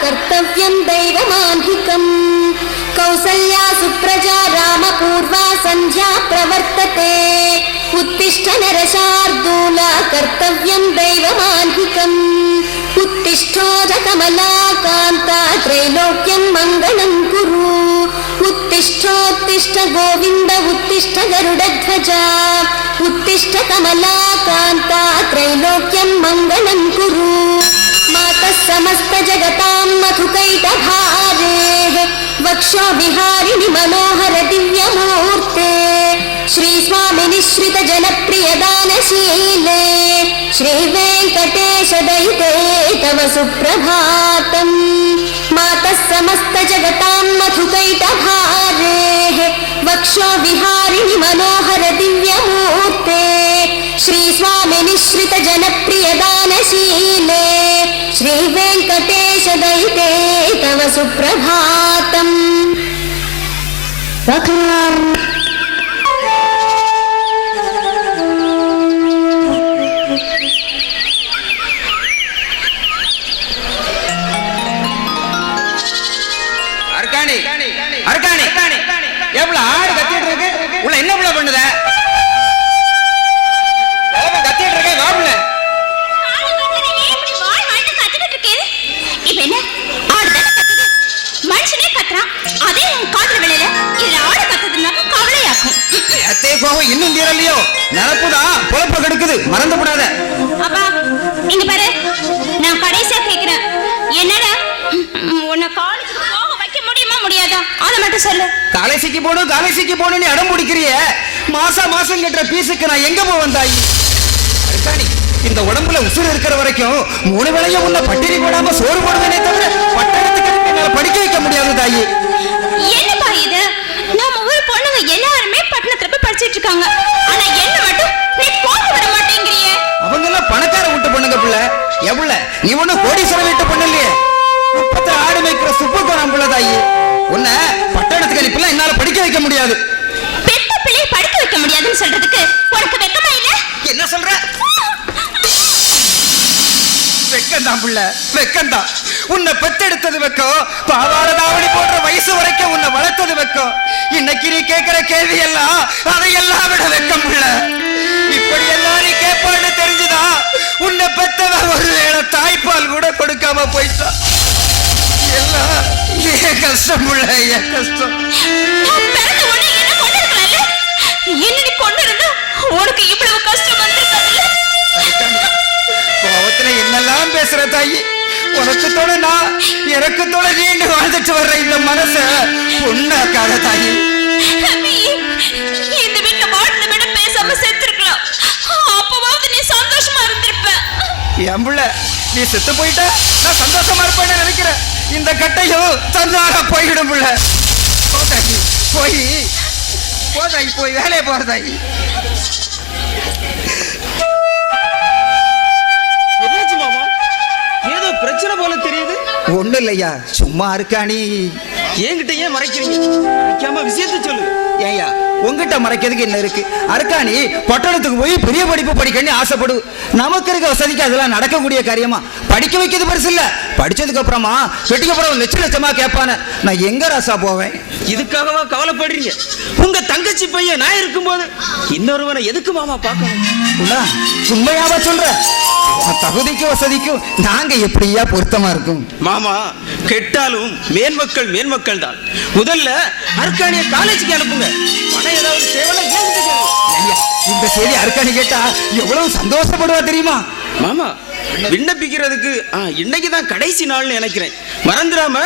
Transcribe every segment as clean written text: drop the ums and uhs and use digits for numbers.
कर्तव्यं दैवमान्धिकम् कौसल्या सुप्रजा रामपूर्वा सन्ध्या प्रवर्तते उत्तिष्ठ नरशार्दूला कर्तव्यं दैवमान्धिकम् उत्तिष्ठोज कमला कान्ता त्रैलोक्यं मङ्गलं कुरु उत्तिष्ठोत्तिष्ठ गोविन्द उत्तिष्ठ गरुडध्वजा उत्तिष्ठ कमला कान्ता त्रैलोक्यं मङ्गलं कुरु मातः समस्त जगतां मधुकैटभारेः वक्षो विहारिणि मनोहर दिव्यमूर्ते श्री स्वामी निश्रित जनप्रिय दानशीले श्री वेंकटेश दयिते तव सुप्रभातम् मातः समस्त जगतां मधुकैटभारेः वक्षो विहारिणि मनोहर दिव्यमूर्ते श्री स्वामी निश्रित जनप्रिय दानशीले श्री वेंकटेश दयिते तव सुप्रभातम् எவ்வளவு ஆடு கத்திட்டு இருக்கு உள்ள என்ன புள்ள பண்ணுத கத்திட்டு இருக்க வாப்புல மனுஷனே கத்துறான் அதே உன் காதல் வேலையில இதுல ஆடு கத்துதுனாக்க கவலையாக்கும் அத்தே கோவம் இன்னும் தீரலையோ நிரப்புதான் பொழப்ப கெடுக்குது மறந்து விடாத அப்பா இங்க பாரு நான் கடைசியா கேக்குறேன் என்னடா உன்னை காலேஜுக்கு போக வைக்க முடியுமா முடியாதா அதை மட்டும் சொல்லு காலேஜுக்கு போகணும்னு அடம் பிடிக்கிறிய மாசம் கட்டுற பீஸுக்கு நான் எங்க போவேன் தாயி இந்த உடம்புல உசுறு இருக்கிற வரைக்கும் 3 வேளையும் உன்னை பட்டினி போடாம சோறு போடுவேனே தவிர பட்டணத்துக்கு என்னால படிக்க வைக்க முடியாது தாயி என்னப்பா இது நம்ம ஊர் பொண்ணுங்க எல்லாருமே பட்டணத்துல போய் படிச்சிட்டு இருக்காங்க ஆனா என்ன மட்டும் நீ போக விட மாட்டேங்கறியே அவங்க எல்லாம் பணக்கார வீட்டு பொண்ணுங்க பிள்ளை எவ்வள நீ ஒண்ணு கோடீஸ்வரர் வீட்டு பொண்ணு இல்லையே பத்த ஆடு மேய்க்கிற சுப்புக்கோணம் பிள்ளை தாயி உன்னை பட்டணத்துக்கு அனுப்பிலாம் என்னால படிக்க வைக்க முடியாது பெத்த பிள்ளையை படிக்க வைக்க முடியாதுன்னு சொல்றதுக்கு உனக்கு வெக்கமா இல்ல என்ன சொல்ற வெக்கந்தான் பிள்ளை வெக்கந்தான் உன்னை பெத்தெடுத்தது வெக்கம் பாவாட தாவணி போன்ற வயசு வரைக்கும் உன்னை வளர்த்தது வெக்கம் இன்னைக்கு நீ கேட்கிற கேள்வி எல்லாம் அதையெல்லாம் விட வெக்கம் பிள்ளை இப்படி எல்லாம் நீ கேட்பான்னு தெரிஞ்சுதா உன்னை பெத்தவ ஒருவேளை தாய்ப்பால் கூட கொடுக்காம போயிட்டா எல்லாம் ஏன் கஷ்டம் பிள்ளை ஏன் கஷ்டம் என்ன கொண்டு இருந்தா உனக்கு இவ்வளவு கஷ்டம் வந்திருக்காதுல்ல கோவத்துல என்னெல்லாம் பேசுற தாயி உனக்கு தோட நான் எனக்கு தோட நீண்டு வாழ்ந்துட்டு வர்ற இந்த மனச பொண்ணாக்காத தாயி இந்த வீட்டுல வாழ்ந்த விட பேசாம செத்துருக்கலாம் அப்பவாவது நீ சந்தோஷமா இருந்திருப்ப என் புள்ள நீ செத்து போயிட்ட நான் சந்தோஷமா இருப்பேன்னு நினைக்கிறேன் இந்த கட்டையும் தன்னாக போயிடும் புள்ள போதாயி போய் வேலையை போறதாயி ஏதோ பிரச்சனை போல தெரியுது ஒண்ணு இல்லையா சும்மா இருக்கானி என்கிட்ட ஏன் மறைக்கிறீங்க மறைக்காம விஷயத்தை சொல்லு ஏயா உங்ககிட்ட மறைக்கிறதுக்கு என்ன இருக்கு அர்க்காணி பட்டணத்துக்கு போய் பெரிய படிப்பு படிக்கணும்னு ஆசைப்படு நமக்கு இருக்க வசதிக்கு அதெல்லாம் நடக்கக்கூடிய காரியமா படிக்க வைக்கிறது பெருசு இல்ல படிச்சதுக்கு அப்புறமா வெட்டிக்கு அப்புறம் லட்சமா கேட்பானே நான் எங்க ராசா போவேன் இதுக்காகவா கவலைப்படுறீங்க உங்க தங்கச்சி பையன் நான் இருக்கும்போது இன்னொருவனை எதுக்கு மாமா பார்க்கணும் உண்மையாவா சொல்ற தகுதிக்கு வசதிக்கும் நாங்க எப்படியா பொருத்தமா இருக்கும் மாமா கெட்டாலும் மேன்மக்கள் தான் முதல்ல அர்க்காணிய காலேஜுக்கு அனுப்புங்க பணம் ஏதாவது தேவைன்னா இந்த செய்தி அர்க்காணி கேட்டா எவ்வளவு சந்தோஷப்படுவா தெரியுமா மாமா விண்ணப்பிக்கிறதுக்கு இன்னைக்குதான் கடைசி நாள்னு நினைக்கிறேன் மறந்துடாம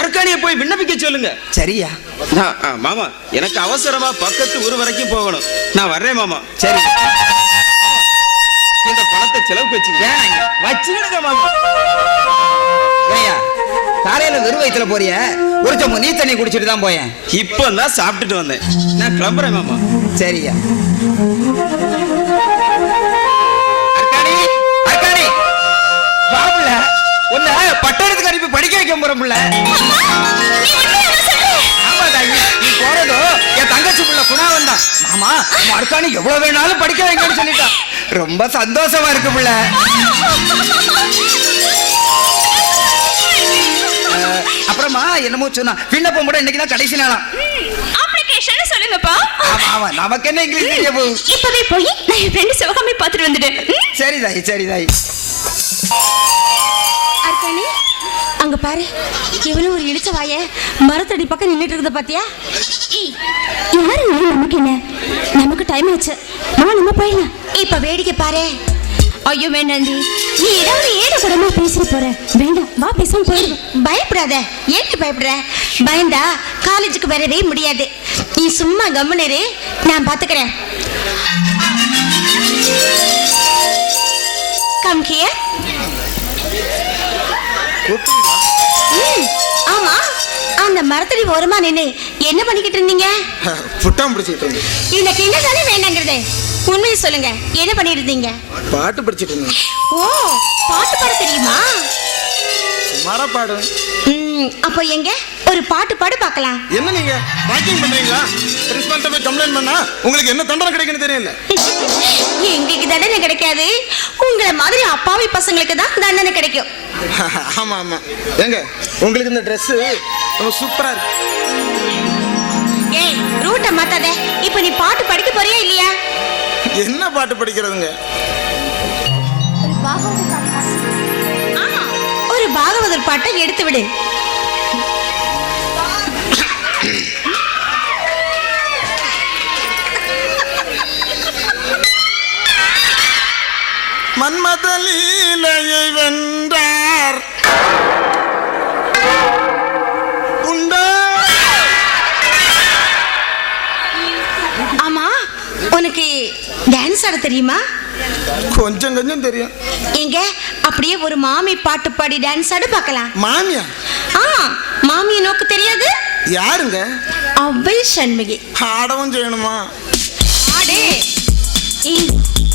அர்க்காணிய போய் விண்ணப்பிக்க சொல்லுங்க சரியா மாமா எனக்கு அவசரமா பக்கத்து ஊர் வரைக்கும் போகணும் நான் வர்றேன் மாமா சரி இந்த பணத்தை செலவுக்கு வச்சுக்கிடுங்க மாமா ஏய்யா காலையில வெறும் வயித்துல போறிய ஒரு சம்பு நீ தண்ணி குடிச்சிட்டு தான் போயேன் இப்பதான் சாப்பிட்டுட்டு வந்தேன் நான் கிளம்புறேன் மாமா சரியா அர்க்காணி பாபுல உன்னை பட்டணத்துக்கு அனுப்பி படிக்க வைக்க போறோம்ல ஆமா தாயி நீ போறதோ என் தங்கச்சி புள்ள குணா வந்தான் மாமா அர்க்காணி எவ்வளவு வேணாலும் படிக்க வைக்கணும்னு சொல்லிட்டான் ரொம்ப சந்தோஷமா இருக்கு புள்ள அப்புறமா என்னமோ சொன்னா விண்ணப்பம் கூட இன்னைக்கு தான் கடைசி நாளாம். அப்ளிகேஷன் சொல்லுங்கப்பா. ஆமா நமக்கு என்ன இங்கிலீஷ் தெரிய போகுது. இப்பவே போய் நான் என் ஃப்ரெண்ட் சிவகாமி பார்த்துட்டு வந்துட்டேன். சரி தாய். அர்க்கணி, அங்க பாரு, இவனும் ஒரு இடிச்ச வாய மரத்தடி பக்கம் நின்னுட்டு இருக்குத பாத்தியா? யாரு நமக்கு என்ன, நமக்கு டைம் ஆச்சு, நம்ம போயிடலாம். இப்ப வேடிக்கை பாரு. ஐயோ வேண்டாண்டி, நீ ஏதாவது ஏட கூடமா பேசிட்டு போற. வேண்டாம், வா பேசாம போயிடுவோம். பயப்படாத. ஏன் பயப்படுற? பயந்தா காலேஜுக்கு வரவே முடியாது. நீ சும்மா கம்முனரு, நான் பாத்துக்கிறேன். Come here. ஆமா, அந்த மரத்தடி ஓரமா நின்னு என்ன பண்ணிக்கிட்டு இருந்தீங்க? புட்டாம் பிடிச்சிட்டு இருந்தேன். எனக்கு என்னதானே வேண்டாங்கிறது உண்மையை சொல்லுங்க. என்ன பண்ணிட்டு இருந்தீங்க? பாட்டு படிச்சிட்டு இருந்தேன். ஓ, பாட்டு பாட தெரியுமா? சுமாரா பாடுவேன். அப்போ எங்க ஒரு பாட்டு பாடு பார்க்கலாம். என்ன நீங்க வாக்கிங் பண்றீங்களா? பிரின்சிபல்ட்ட போய் கம்ப்ளைண்ட் பண்ணா உங்களுக்கு என்ன தண்டனை கிடைக்குன்னு தெரியல. எங்களுக்கு தண்டனை கிடைக்காது, உங்களை மாதிரி அப்பாவி பசங்களுக்கு தான் தண்டனை கிடைக்கும். ஆமா ஏங்க உங்களுக்கு இந்த Dress ரொம்ப சூப்பரா இருக்கு. ஏய், ரூட்டை மாத்தாத. இப்போ நீ பாட்டு படிக்க போறியா இல்லையா? என்ன பாட்டு படிக்கிறதுங்க? ஒரு பாகவதர் பாட்டை எடுத்து விடு. மன்மத லீலையை வென்றார் உண்டா? ஆமா, உனக்கு டான்ஸ் ஆட தெரியுமா? கொஞ்சம் தெரியும். எங்க அப்படியே ஒரு மாமி பாட்டு பாடி டான்ஸ் ஆட பார்க்கலாம். மாமியா? மாமியை நோக்கு தெரியாது? யாருங்க? அவ்வை சண்முகி. ஆடவும் செய்யணுமா? ஆடே.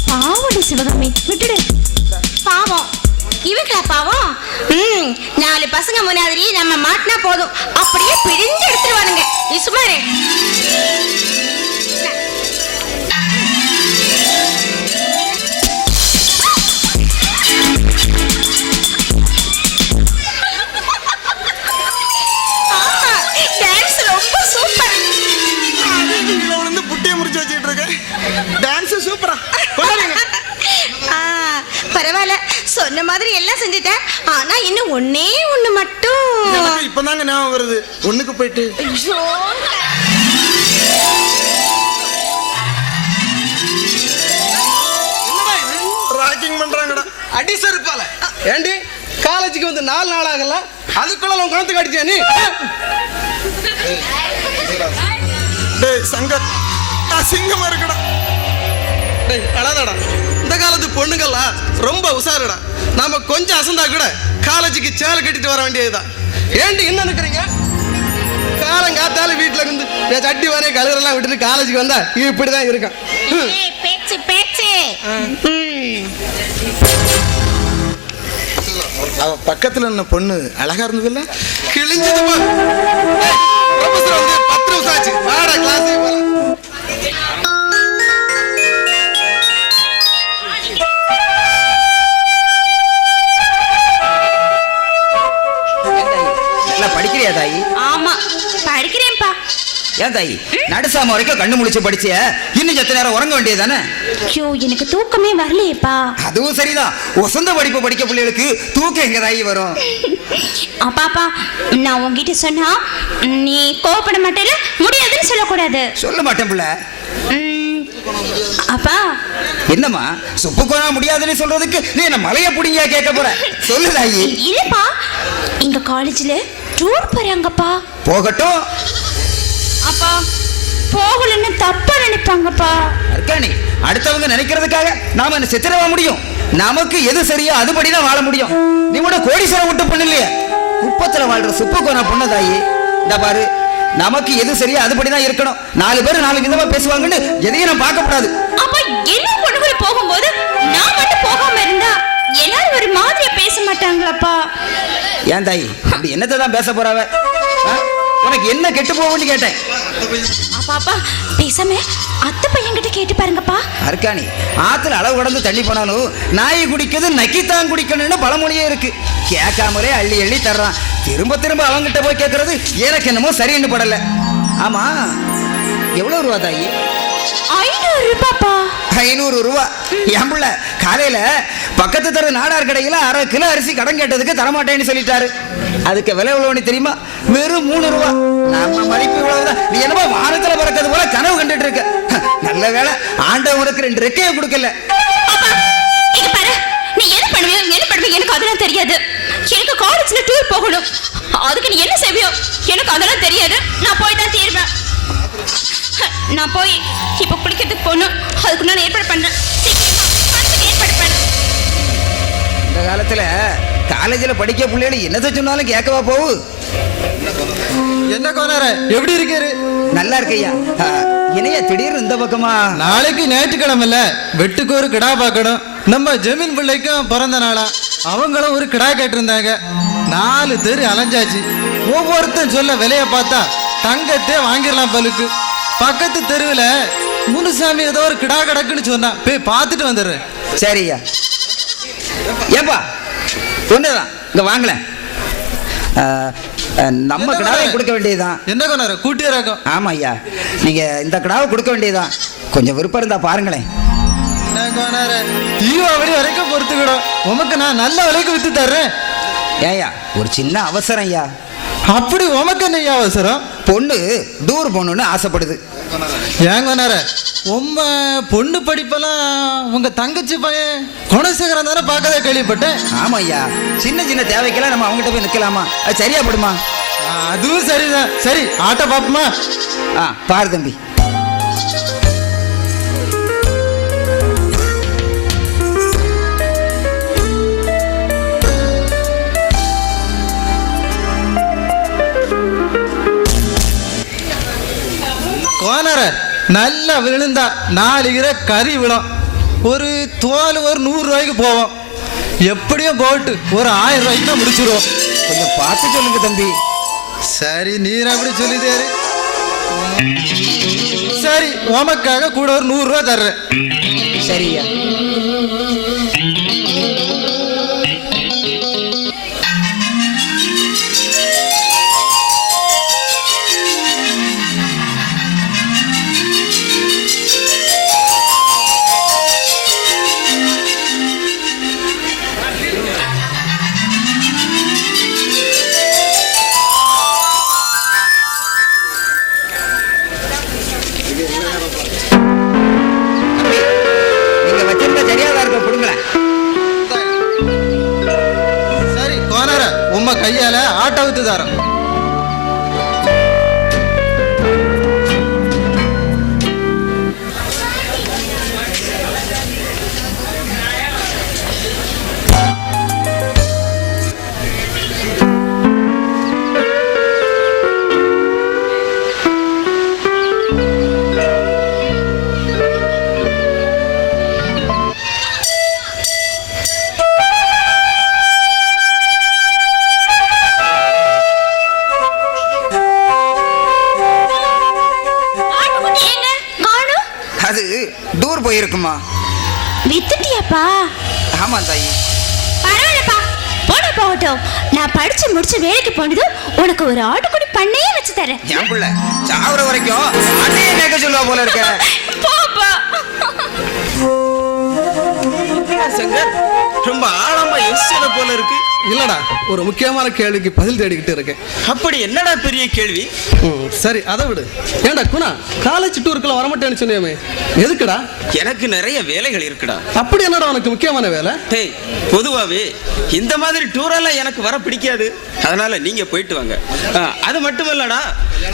பாவடி சிவகாமி, விட்டுடு. பாவம் இவங்களா பாவம்? 4 பசங்க முன்னாடி நம்ம மாட்டினா போதும், அப்படியே பிரிஞ்சு எடுத்துருவானுங்க. நீ சும்மாரு. டான்ஸ் ரொம்ப சூப்பர். நீங்கள வந்து புட்டியை முடிச்சு வச்சிட்டு இருக்க. டான்ஸ் சூப்பரா. பரவாயில்ல, சொன்ன மாதிரி எல்லாம் செஞ்சுட்டேன். ஆனா இன்னும் ஒண்ணு மட்டும். இப்பதாங்க ஞாபகம் வருது. ஒண்ணுக்கு போயிட்டு ராக்கிங் பண்றாங்கடா. அடி செருப்பால. ஏண்டி காலேஜுக்கு வந்து 4 நாள் ஆகல, அதுக்குள்ள உன் குணத்துக்கு அடிச்சியா நீ? டேய் சங்கர், அசிங்கமா இருக்குடா. டேய் அழாதடா. இந்த காலத்து பொண்ணுங்கள்லாம் ரொம்ப உசாருடா. நாம கொஞ்சம் அசந்தா கூட காலேஜுக்கு சேலை கட்டிட்டு வர வேண்டியதுதான். ஏண்டி என்ன நினைக்கிறீங்க? காலங்காத்தால வீட்டுல இருந்து சட்டி வரைய கழுகுறெல்லாம் விட்டுட்டு காலேஜுக்கு வந்தா இப்படிதான் இருக்கான். பேச்சு பேச்சு. அவ பக்கத்துல என்ன பொண்ணு அழகா இருந்தது இல்ல? கிழிஞ்சது போ. ப்ரொஃபசர் வந்து 10 நிமிஷம் ஆச்சு. வாடா கிளாஸுக்கு போலாம். படிக்கிறியா தாயி? ஆமா படிக்கிறேன்ப்பா. ஏன் தாயி நடுசாம வரைக்கும் கண்ணு முழிச்சு படிச்சிய, இன்னும் எத்தனை நேரம் உறங்க வேண்டியதானே? ஐயோ, எனக்கு தூக்கமே வரலையேப்பா. அதுவும் சரிதான். வசந்த படிப்பு படிக்க பிள்ளைகளுக்கு தூக்கம் எங்க தாயி வரும்? அப்பாப்பா, நான் உங்ககிட்ட சொன்னா நீ கோவப்பட மாட்டேல? முடியாதுன்னு சொல்லக்கூடாது. சொல்ல மாட்டேன் பிள்ளை. அப்பா என்னம்மா சுப்பு கோணா முடியாதுன்னு சொல்றதுக்கு நீ என்ன மலைய புடிங்கியா கேட்க போற? சொல்லு தாயி. இல்லப்பா, எங்க காலேஜ்ல டூர் போறாங்கப்பா. போகட்டும். அப்பா போகலன்னு தப்பா நினைப்பாங்கப்பா. அர்க்காணி, அடுத்தவங்க நினைக்கிறதுக்காக நாம என்ன சித்திரவா முடியும்? நமக்கு எது சரியா அதுபடிதான் வாழ முடியும். நீ கூட கோடீஸ்வரம் விட்டு பொண்ணு இல்லையா? குப்பத்துல வாழ்ற சுப்பு கோணா பொண்ணு தாயி. இந்த பாரு, நமக்கு எது சரியா அதுபடிதான் இருக்கணும். 4 பேர் 4 விதமா பேசுவாங்கன்னு எதையும் நான் பார்க்க கூடாது. அப்ப எல்லா பொண்ணுகளும் போகும்போது நான் மட்டும் போகாம இருந்தா எல்லாரும் ஒரு மாதிரியா பேச மாட்டாங்களாப்பா? ஏன் தாயி அப்படி என்னத்தை தான் பேச போறாவ? உனக்கு என்ன கெட்டு போகும்னு கேட்டேன். அப்பா பேசாம அத்தை பையன்கிட்ட கேட்டு பாருங்கப்பா. அர்க்காணி, ஆத்துல அளவு கடந்து தண்ணி போனாலும் நாய் குடிக்கிறது நக்கித்தான் குடிக்கணும்னு பழமொழியே இருக்கு. கேட்காமலே அள்ளி அள்ளி தர்றான். திரும்ப திரும்ப அவங்கிட்ட போய் கேட்கறது எனக்கு என்னமோ சரின்னு படல. ஆமா, எவ்வளவு ரூபா தாயி? 500 ரூபாப்பா. 500 ரூபா? என் புள்ள காலையில பக்கத்து தர நாடார் கடையில 1/2 கிலோ அரிசி கடன் கேட்டதுக்கு தரமாட்டேன்னு சொல்லிட்டாரு. அதுக்கு விலை எவ்வளவுன்னு தெரியுமா? வெறும் 3 ரூபா. நம்ம மதிப்பு இவ்வளவுதான். நீ என்னமோ வானத்துல பறக்கிறது போல கனவு கண்டுட்டு இருக்க. நல்ல வேலை ஆண்டவன் உனக்கு 2 ரெக்கையை கொடுக்கல. அப்பா இங்க பாரு, நீ என்ன பண்ணுவியோ எனக்கு அதெல்லாம் தெரியாது. எனக்கு காலேஜ்ல டூர் போகணும். அதுக்கு நீ என்ன செய்வியோ எனக்கு அதெல்லாம் தெரியாது. நான் போய் தான் தீருவேன். நான் போய் இப்ப குளிக்கிறதுக்கு போகணும். அதுக்கு நான் ஏற்பாடு பண்றேன். ஏற்பாடு பண்ண. இந்த காலத்துல காலேஜ்ல படிக்க பிள்ளைகள் என்னத்தை சொன்னாலும் கேட்கவா போவு? என்ன கோனார, எப்படி இருக்காரு? நல்லா இருக்கையா. இணைய திடீர்னு இந்த பக்கமா? நாளைக்கு ஞாயிற்றுக்கிழமைல வெட்டுக்கு ஒரு கிடா பார்க்கணும். நம்ம ஜமீன் பிள்ளைக்கும் பிறந்த நாளா. அவங்களும் ஒரு கிடா கேட்டிருந்தாங்க. 4 தெரு அலைஞ்சாச்சு. ஒவ்வொருத்தன் சொல்ல விலைய பார்த்தா தங்கத்தே வாங்கிடலாம் பலுக்கு. பக்கத்து தெருவில் முனுசாமி ஏதோ ஒரு கிடா கிடக்குன்னு சொன்னா, போய் பார்த்துட்டு வந்துடுறேன். சரியா. ஏப்பா ஒண்ணுதான், இங்க வாங்கல. நம்ம கிடாவை கொடுக்க வேண்டியதுதான். என்ன கொண்டாரு கூட்டிய ரகம்? ஆமா ஐயா, நீங்க இந்த கிடாவை கொடுக்க வேண்டியதுதான். கொஞ்சம் விருப்பம் இருந்தா பாருங்களேன். என்ன கொண்டாரு, தீபாவளி வரைக்கும் பொறுத்துக்கிடும். உமக்கு நான் நல்ல விலைக்கு வித்து தர்றேன். ஏயா, ஒரு சின்ன அவசரம் ஐயா. அப்படி உமக்கு என்ன அவசரம்? பொண்ணு டூர் போகணும்னு ஆசைப்படுது. ஏன் கொண்டார, உம்ம பொண்ணு படிப்பெல்லாம் உங்க தங்கச்சி பையன் குணசேகரன் தானே பார்க்கவே கேள்விப்பட்டேன். ஆமா ஐயா, சின்ன சின்ன தேவைக்கெல்லாம் நம்ம அவங்ககிட்ட போய் நிக்கலாமா? அது சரியா படுமா? அதுவும் சரிதான். சரி, ஆட்டோ பாப்போமா? பாரு தம்பி. கோனர நல்லா விழுந்தா 4 கிலோ கறி விழும். ஒரு தோல் ஒரு 100 ரூபாய்க்கு போவோம். எப்படியும் போட்டு ஒரு 1000 ரூபாய்க்கு தான் முடிச்சிருவோம். கொஞ்சம் பார்த்து சொல்லுங்க தம்பி. சரி, நீர் அப்படி சொல்லிட்டாரு. சரி, உமக்காக கூட ஒரு 100 ரூபா தர்றேன். சரியா. சரி கோனர, உம்ம கையால ஆட்டோ வித்து தரோம். அது டூர் போயிருக்குமா? வித்துட்டியாப்பா? ஆமா தாயி. பரவாயில்லப்பா, போட போகட்டும். நான் படிச்சு முடிச்சு வேலைக்கு போனதும் உனக்கு ஒரு ஆட்டுக்குடி பண்ணையே வச்சு தரேன். என் பிள்ளை சாவர வரைக்கும் அதையே கேட்க சொல்லுவா போல இருக்க. போப்பா. சங்கர், ரொம்ப ஆழமா யோசிச்சத போல இருக்கு. இல்லடா, ஒரு முக்கியமான கேள்விக்கு பதில் தேடிக்கிட்டு இருக்கேன். அப்படி என்னடா பெரிய கேள்வி? சரி, அதை விடு. ஏண்டா குணா, காலேஜ் டூருக்குள்ள வரமாட்டேன்னு சொன்னியாமே, எதுக்குடா? எனக்கு நிறைய வேலைகள் இருக்குடா. அப்படி என்னடா உனக்கு முக்கியமான வேலை? டேய், பொதுவாவே இந்த மாதிரி டூரெல்லாம் எனக்கு வர பிடிக்காது. அதனால நீங்க போயிட்டு வாங்க. அது மட்டும் இல்லடா,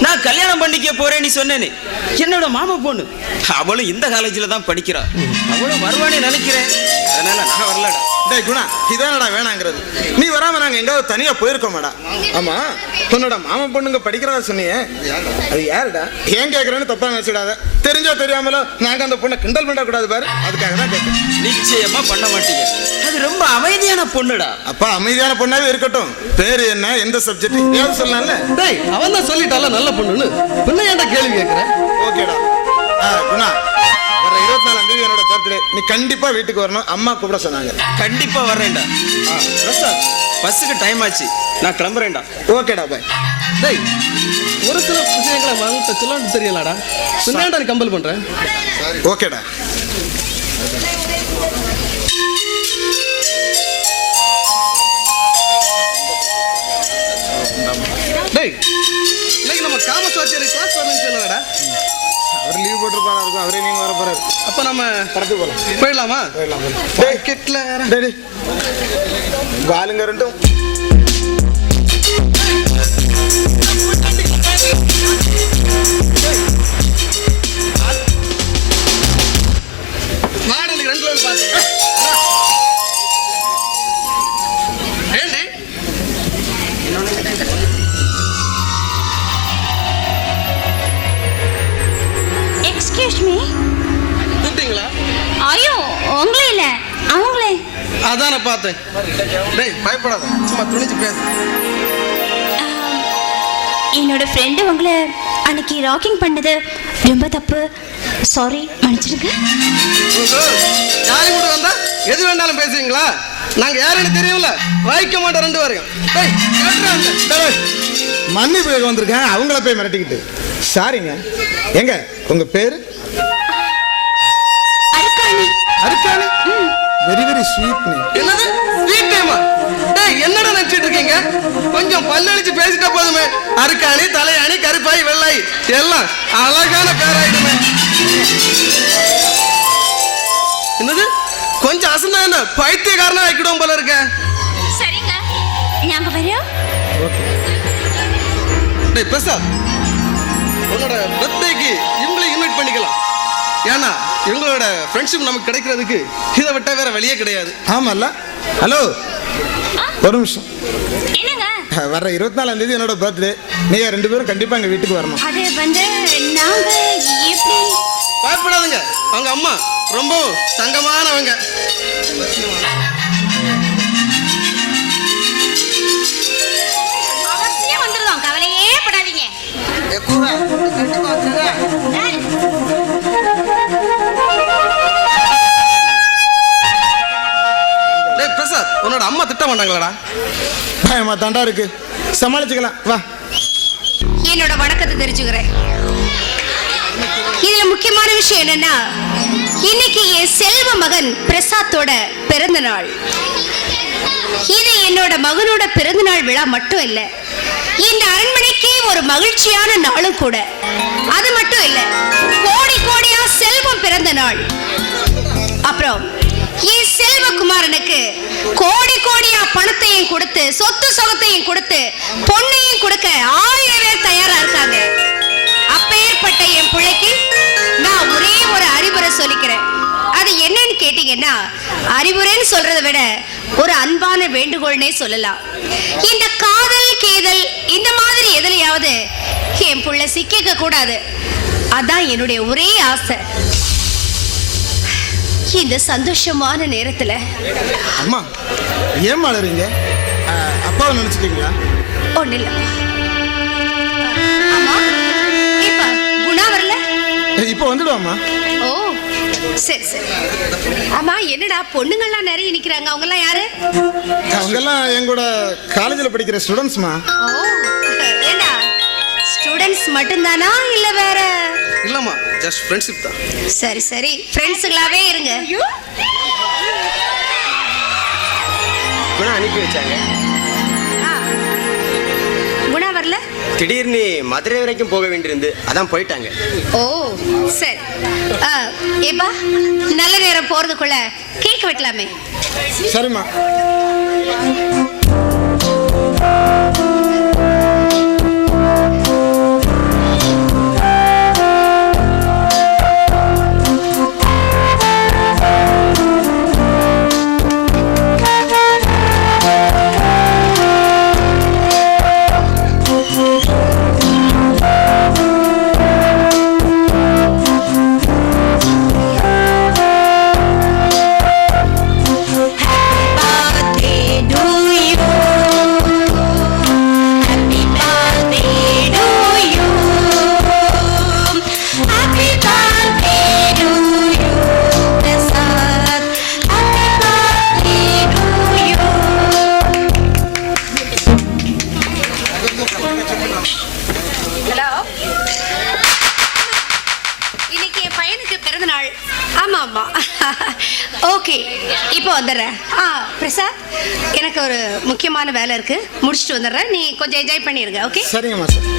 நான் கல்யாணம் பண்ணிக்க போறேன்னு சொன்னேனே, என்னோட மாமா பொண்ணு அவளும் இந்த காலேஜ்ல தான் படிக்கிறா. அவளும் வருவானே நினைக்கிறேன். அதனால நான் வரலடா. டேய் குணா, இதானடா வேணாங்கிறது. நீ வராம நாங்க எங்காவது தனியா போயிருக்கோமாடா? ஆமா, உன்னோட மாமா பொண்ணுங்க படிக்கிறதா சொன்னியே, அது யாருடா? ஏன் கேக்குறேன்னு தப்பா நினைச்சிடாத. தெரிஞ்சோ தெரியாமலோ நாங்க அந்த பொண்ணை கிண்டல் பண்ண கூடாது பாரு, அதுக்காக தான் கேட்டேன். நிச்சயமா பண்ண மாட்டீங்க. அது ரொம்ப அமைதியான பொண்ணுடா. அப்பா அமைதியான பொண்ணாவே இருக்கட்டும். பேரு என்ன, எந்த சப்ஜெக்ட் ஏதாவது சொல்லலாம்ல? டேய் அவன் தான் சொல்லிட்டால நல்ல பொண்ணுன்னு, பின்ன ஏன்டா கேள்வி கேட்குற? ஓகேடா. குணா, வர 24ஆம் தேதி என்னோட பர்த்டே, நீ கண்டிப்பா வீட்டுக்கு வரணும். அம்மா கூப்பிட சொன்னாங்க. கண்டிப்பா வர்றேன்டா. பிரசாத், பஸ்ஸுக்கு டைம் ஆச்சு, நான் கிளம்புறேன்டா. ஓகேடா, பாய். டேய் ஒரு சில விஷயங்களை வாங்கிட்ட சொல்லான்னு தெரியலடா, பின்னாண்டா நீ கம்பல் பண்ற. ஓகேடா. டேய் இன்னைக்கு நம்ம காமஸ்வாத்தியாரி கிளாஸ் வரணும்னு சொன்னடா. அவர் லீவ் போட்டுருப்பாரா இருக்கும், அவரே நீங்க வர போறாரு. அப்ப நம்ம படத்துக்கு போலாம். போயிடலாமா? போயிடலாம். டிக்கெட்ல டேய் காலுங்க ரெண்டும் மாடலுக்கு 2 லோடு பார்த்தேன். ஏண்டி எக்ஸ்கியூஸ் மீ. கூப்பிட்டீங்களா? ஐயோ உங்களே இல்ல, அவங்களே. அதான் நான் பார்த்தேன். டேய் பயப்படாத, சும்மா துணிச்சு பேசு. என்னோட ஃப்ரெண்டு உங்களை அன்னைக்கு ராக்கிங் பண்ணது ரொம்ப தப்பு. சாரி, மன்னிச்சிடுங்க. ஜாலி கூட வந்தா எது வேணாலும் பேசுவீங்களா? நாங்க யாருன்னு தெரியும்ல, வாய்க்க மாட்டோம் 2 பேரையும். டேய் கேட்றாங்க. டேய், மன்னிப்பு கேட்க வந்திருக்கேன், அவங்கள போய் மிரட்டிக்கிட்டு. சாரிங்க. எங்க உங்க பேரு? Arukkani. Arukkani. Very very sweet name. என்னது ஸ்வீட் டைமா? டேய் என்னடா நினைச்சிட்டு இருக்கீங்க? கொஞ்சம் பல்லழிச்சு பேசிட்டா போதுமே. அருக்காணி, தலையாணி, கருப்பாய், வெள்ளாய் எல்லாம் அழகான பேராயிடுமே. என்னது கொஞ்சம் அசந்தா என்ன பைத்தியக்காரனா ஆக்கிடுவோம் போல இருக்க. சரிங்க, நாங்க வரோம். டேய் பிரசாத், உன்னோட பர்த்டேக்கு இவங்களை இன்வைட் பண்ணிக்கலாம். ஏன்னா இவங்களோட ஃப்ரெண்ட்ஷிப் நமக்கு கிடைக்கிறதுக்கு இதை விட்டா வேற வழியே கிடையாது. ஆமால்ல. ஹலோ, ஒரு நிமிஷம். என்னங்க? வர 24ஆம் தேதி என்னோட பர்த்டே, நீங்க 2 பேரும் கண்டிப்பா எங்க வீட்டுக்கு வரணும். அது வந்து நாங்க எப்படி? பயப்படாதுங்க, அவங்க அம்மா ரொம்ப தங்கமானவங்க. அவசியம் வந்துருவோம், கவலையே படாதீங்க. டேய் பிரசாத், உன்னோட அம்மா திட்ட மாட்டாங்களாடா? பயமா தாண்டா இருக்கு, சமாளிச்சுக்கலாம் வா. என்னோட வணக்கத்தை தெரிஞ்சுக்கிறேன். இதுல முக்கியமான விஷயம் என்னன்னா, இன்னைக்கு என் செல்வ மகன் பிரசாத்தோட பிறந்த நாள். இது என்னோட மகனோட பிறந்த நாள் விழா மட்டும் இல்ல, இந்த அரண்மனைக்கே ஒரு மகிழ்ச்சியான நாளும் கூட. அது மட்டும் இல்ல, கோடி கோடியா செல்வம் பிறந்த நாள். அப்புறம் என் செல்வகுமாரனுக்கு கோடி கோடியா பணத்தையும் கொடுத்து, சொத்து சொகத்தையும் கொடுத்து, பொண்ணையும் கொடுக்க 1000 பேர் தயாரா இருக்காங்க. அப்பேற்பட்ட என் பிள்ளைக்கு நான் ஒரே ஒரு அறிவுரை சொல்லிக்கிறேன். அது என்னன்னு கேட்டீங்கன்னா, அறிவுரைன்னு சொல்றதை விட ஒரு அன்பான வேண்டுகோள்னே சொல்லலாம். இந்த காதல் கேதல் இந்த மாதிரி எதுலையாவது என் புள்ள சிக்கிக்க கூடாது. அதான் என்னுடைய ஒரே ஆசை. இந்த சந்தோஷமான நேரத்துல அம்மா ஏன் அழறீங்க? அப்பாவை நினைச்சிட்டீங்களா? ஒண்ணு இல்ல. ஆமா, இப்ப குணா வரல? இப்போ வந்துடுவாம்மா. ஓ சரி சரி. ஆமா என்னடா பொண்ணுங்கள்லாம் நிறைய நிக்கிறாங்க, அவங்க எல்லாம் யாரு? அவங்கெல்லாம் எங்கூட காலேஜில் படிக்கிற ஸ்டூடெண்ட்ஸ்மா. ஓ ஏண்டா ஸ்டூடெண்ட்ஸ் மட்டும்தானா இல்ல வேற? இல்லம்மா, ஜஸ்ட் ஃப்ரெண்ட்ஷிப் தான். சரி சரி, ஃப்ரெண்ட்ஸுங்களாவே இருங்க. குணா அனுப்பி வச்சாங்க. குணா வரல? திடீர்னு மதுரை வரைக்கும் போக வேண்டியிருந்து, அதான் போயிட்டாங்க. ஓ சரி. ஏப்பா நல்ல நேரம் போறதுக்குள்ள கேக் வெட்டலாமே. சரிம்மா. ஆமா. ஓகே, இப்போ வந்துடுறேன். பிரசாத், எனக்கு ஒரு முக்கியமான வேலை இருக்கு, முடிச்சுட்டு வந்துடுறேன். நீ கொஞ்சம் என்ஜாய் பண்ணிருங்க. ஓகே, சரிங்கம்மா சார்.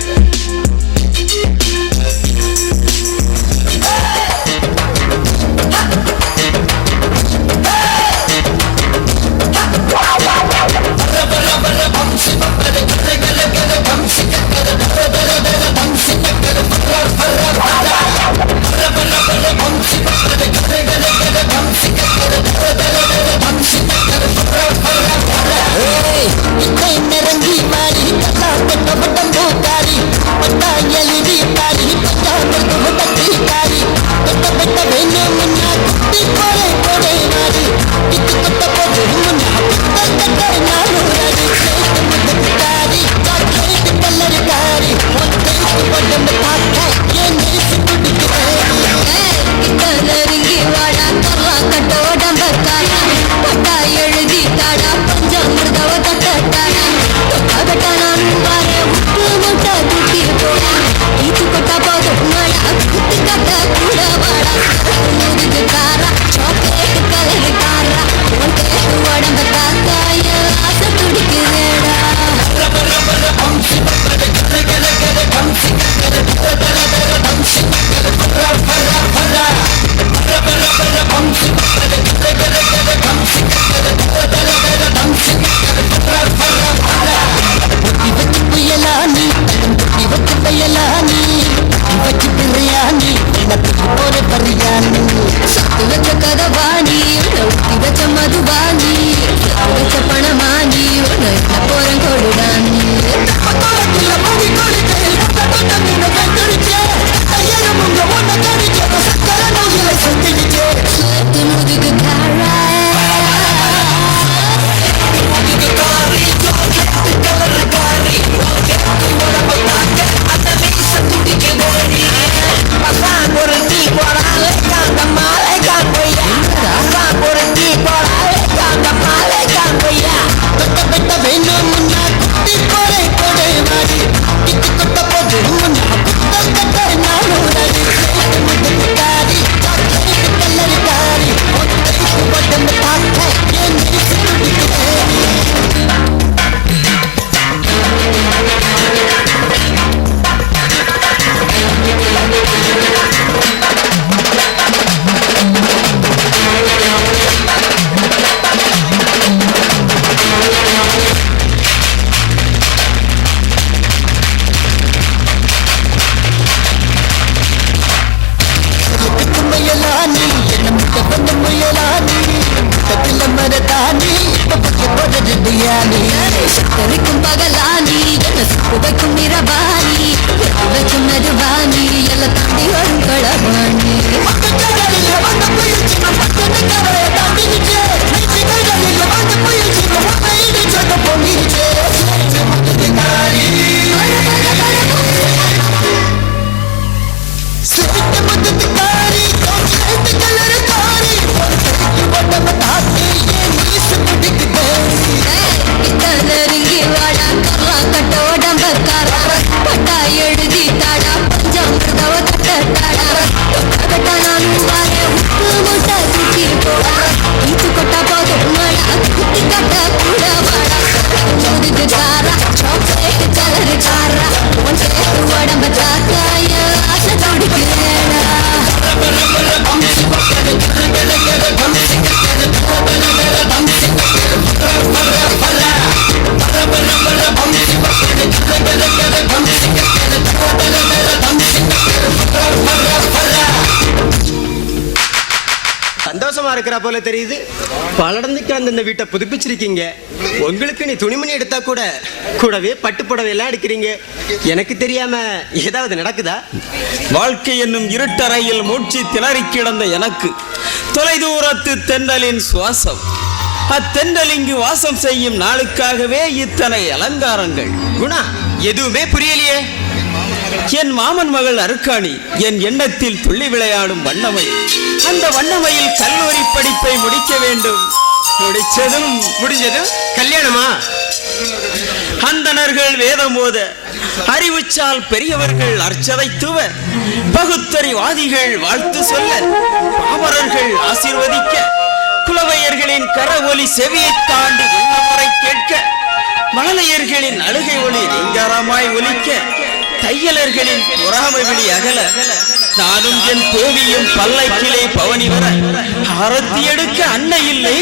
சந்தோஷமா இருக்கிறா போல தெரியுது. பலடந்துக்கு அந்த வீட்டை புதுப்பிச்சிருக்கீங்க. உங்களுக்கு நீ துணிமணி எடுத்தா கூட கூடவே பட்டு புடவை எல்லாம் எடுக்கிறீங்க. எனக்கு தெரியாம ஏதாவது நடக்குதா? வாழ்க்கை என்னும் இருட்டறையில் மூச்சு திணறி கிடந்த எனக்கு தொலைதூரத்து தென்றலின் சுவாசம். அத்தென்றல் இங்கு வாசம் செய்யும் நாளுக்காகவே இத்தனை அலங்காரங்கள். குணா, எதுவுமே புரியலையே. என் மாமன் மகள் அருக்காணி என் எண்ணத்தில் துள்ளி விளையாடும் வண்ணமயில். அந்த வண்ணமயில் கல்லூரி படிப்பை முடிக்க வேண்டும். முடிஞ்சதும் கல்யாணமா? அந்தணர்கள் வேதம் ஓத, அறிவுச்சால் பெரியவர்கள் அர்ச்சதை துவ, பகுத்தறிவாதிகள் வாழ்த்து சொல்ல, பாமரர்கள் ஆசீர்வதிக்க, குலவையர்களின் கர ஒலி செவியை தாண்டி உள்ளமுறை கேட்க, மழலையர்களின் அழுகை ஒளி ரீங்காரமாய் ஒலிக்க, தையலர்களின் பொறாமை விழி அகல, நானும் என் தோவியும் பல்லைக்கிளை பவனி வர, ஆரத்தி எடுக்க அன்னை இல்லை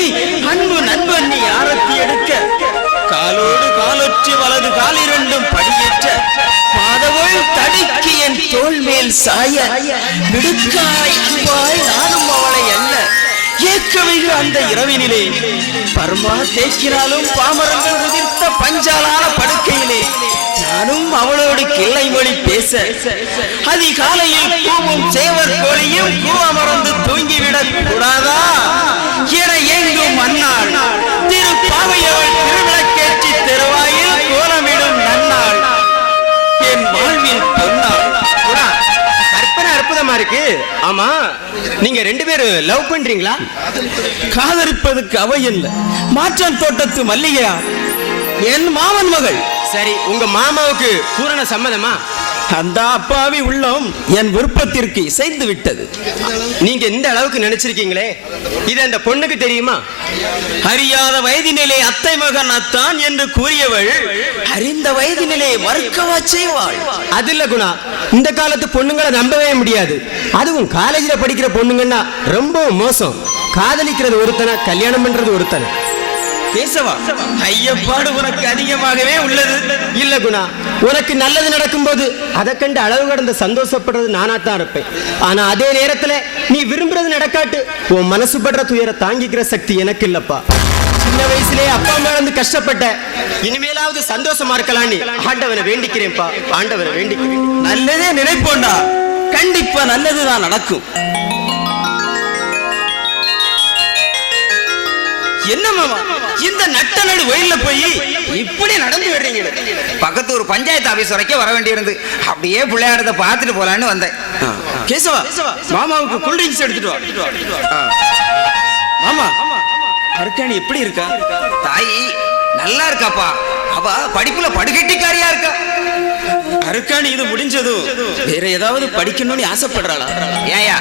அன்பு நண்பன் நீ ஆரத்தி எடுக்க, காலோடு காலொற்றி வலது காலிரண்டும் படியேற்ற, மாதவள் தடுக்கி என் தோள் மேல் சாய, மிடுக்காய் அன்பாய் நானும் அவளை அல்ல ஏக்கமிகு அந்த இரவினிலே, பர்மா தேக்கினாலும் பாமரங்கள் உதிர்த்த பஞ்சாலான படுக்கையிலே, நானும் அவளோடு கிள்ளை மொழி பேச, அதிகாலையில் கூவும் சேவர் கோழியும் கூவமறந்து தூங்கிவிடக் கூடாதா என ஏங்கும் அந்நாள், திரு பாவையவள் திருவிளக்கேற்றி தெருவாயில் கோலமிடும் நன்னாள், என் வாழ்வின் பொன்னாள். கற்பனை அற்புதமா இருக்கு. ஆமா, நீங்க ரெண்டு பேரும் லவ் பண்றீங்களா? காதலிப்பதுக்கு அவை இல்ல, மாற்றான் தோட்டத்து மல்லிகையா என் மாமன் மகள். சரி, உங்க மாமாவுக்கு பூரண சம்மதமா? அந்த அப்பாவி உள்ளம் என் விருப்பத்திற்கு இசைந்து விட்டது. நீங்க இந்த அளவுக்கு நினைச்சிருக்கீங்களே, இது அந்த பொண்ணுக்கு தெரியுமா? அறியாத வயதினிலே அத்தை மகன் அத்தான் என்று கூறியவள் அறிந்த வயதினிலே மறுக்கவா செய்வாள்? அது இல்ல குணா, இந்த காலத்து பொண்ணுங்களை நம்பவே முடியாது. அதுவும் காலேஜ்ல படிக்கிற பொண்ணுங்கன்னா ரொம்ப மோசம். காதலிக்கிறது ஒருத்தனை, கல்யாணம் பண்றது ஒருத்தனை. கேசவா, ஐயப்பாடு உனக்கு அதிகமாகவே உள்ளது. இல்ல குணா, உனக்கு நல்லது நடக்கும்போது அதை கண்டு அளவு கடந்த சந்தோஷப்படுறது நானாத்தான் இருப்பேன். ஆனா அதே நேரத்துல நீ விரும்புறது நடக்காட்டு உன் மனசு படுற துயர தாங்கிக்கிற சக்தி எனக்கு இல்லப்பா. சின்ன வயசுலயே அப்பா அம்மா இருந்து கஷ்டப்பட்ட, இனிமேலாவது சந்தோஷமா இருக்கலான்னு ஆண்டவனை வேண்டிக்கிறேன்ப்பா, ஆண்டவனை வேண்டிக்கிறேன். நல்லதே நினைப்போண்டா, கண்டிப்பா நல்லதுதான் நடக்கும். என்ன மாமா, இந்த நட்ட நடு வயல்ல போய் இப்படி நடந்து வர்றீங்க? பக்கத்து ஒரு பஞ்சாயத்து ஆபீஸ் வரைக்கும் வர வேண்டியிருந்து, அப்படியே பிள்ளையாடத்தை பார்த்துட்டு போலான்னு வந்தேன். கேசவா, மாமாவுக்கு கூல் ட்ரிங்க்ஸ் எடுத்துட்டு வா. மாமா, அர்க்காணி எப்படி இருக்கா? தாய் நல்லா இருக்காப்பா, அவ படிப்புல படுகட்டிக்காரியா இருக்கா. அருக்காணி இது முடிஞ்சதும் வேற ஏதாவது படிக்கணும்னு ஆசைப்படுறாளா? ஏயா,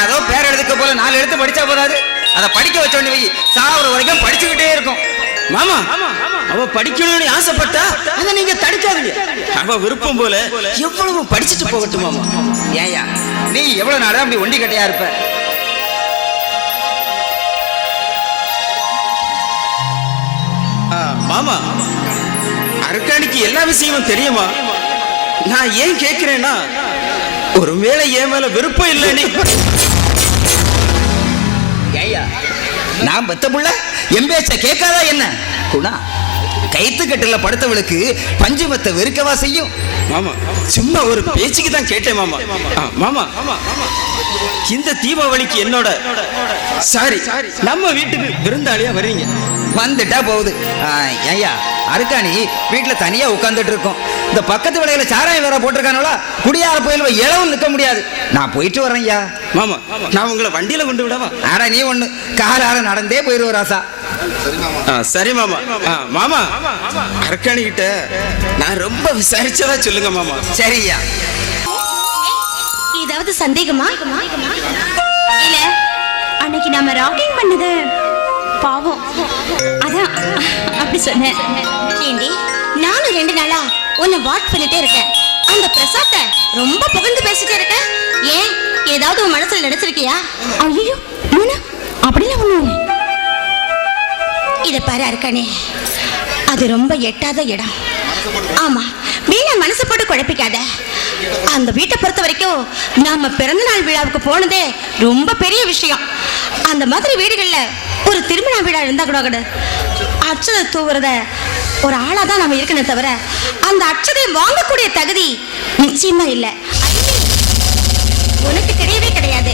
ஏதோ பேர் எழுதுக்க போல 4 எழுத்து படிச்சா போதாது, அதை படிக்க வச்சோன்னு வை, சாவர வரைக்கும் படிச்சுக்கிட்டே இருக்கும். மாமா, அவ படிக்கணும்னு ஆசைப்பட்டா அதை நீங்க தடுக்காதீங்க. அவ விருப்பம் போல எவ்வளவு படிச்சுட்டு போகட்டும் மாமா. ஏயா, நீ எவ்வளவு நாளா அப்படி ஒண்டி கட்டையா இருப்ப? மாமா, அருக்காணிக்கு எல்லா விஷயமும் தெரியுமா? நான் ஏன் கேட்கிறேன்னா, ஒருவேளை என் மேல விருப்பம் இல்லைன்னு. ஏயா, நான் பெத்த புள்ள என் பேச்ச கேட்காதா என்ன? குணா, கைத்து கட்டில படுத்தவளுக்கு பஞ்சுமத்தை வெறுக்கவா செய்யும்? மாமா, சும்மா ஒரு பேச்சுக்கு தான் கேட்டேன் மாமா. மாமா, இந்த தீபாவளிக்கு என்னோட சாரி நம்ம வீட்டுக்கு விருந்தாளியா வர்றீங்க. வந்துட்டா போகுது. ஏயா, அருக்காணி வீட்டுல தனியா உட்கார்ந்துட்டு இருக்கோம். இந்த பக்கத்து விலையில சாராயம் வேற போட்டிருக்கானோல, குடியார போயில இளவும் நிக்க முடியாது. நான் போயிட்டு வரேன் ஐயா. மாமா, நான் உங்களை வண்டியில கொண்டு விடவா? ஆனா நீ ஒண்ணு, காலால நடந்தே போயிருவ ராசா. சரி மாமா. மாமா, அருக்காணி கிட்ட நான் ரொம்ப விசாரிச்சதா சொல்லுங்க மாமா. சரியா? ஏதாவது சந்தேகமா? இல்ல, அன்னைக்கு நாம ராக்கிங் பண்ணது பாவம், அதான் அப்படி சொன்னேன். ஏண்டி, நானும் 2 நாளா உன்னை வாட்ச் பண்ணிட்டே இருக்கேன். அந்த பிரசாத்தை ரொம்ப புகழ்ந்து பேசிட்டே இருக்க. ஏன், ஏதாவது உன் மனசுல நினைச்சிருக்கியா? ஐயோ, அப்படிலாம் ஒண்ணும். இத பாரு அருக்கானே, அது ரொம்ப எட்டாத இடம். ஆமா, வீணா மனசு போட்டு குழப்பிக்காத. அந்த வீட்டை பொறுத்த வரைக்கும் நாம பிறந்த நாள் விழாவுக்கு போனதே ரொம்ப பெரிய விஷயம். அந்த மாதிரி வீடுகள்ல ஒரு திருமண விழா இருந்தா கூட அச்சதை தூவுறத ஒரு ஆளா தான் நாம இருக்கணும் தவிர அந்த அச்சதை வாங்கக்கூடிய தகுதி நிச்சயமா இல்லை. உனக்கு கிடையவே கிடையாது.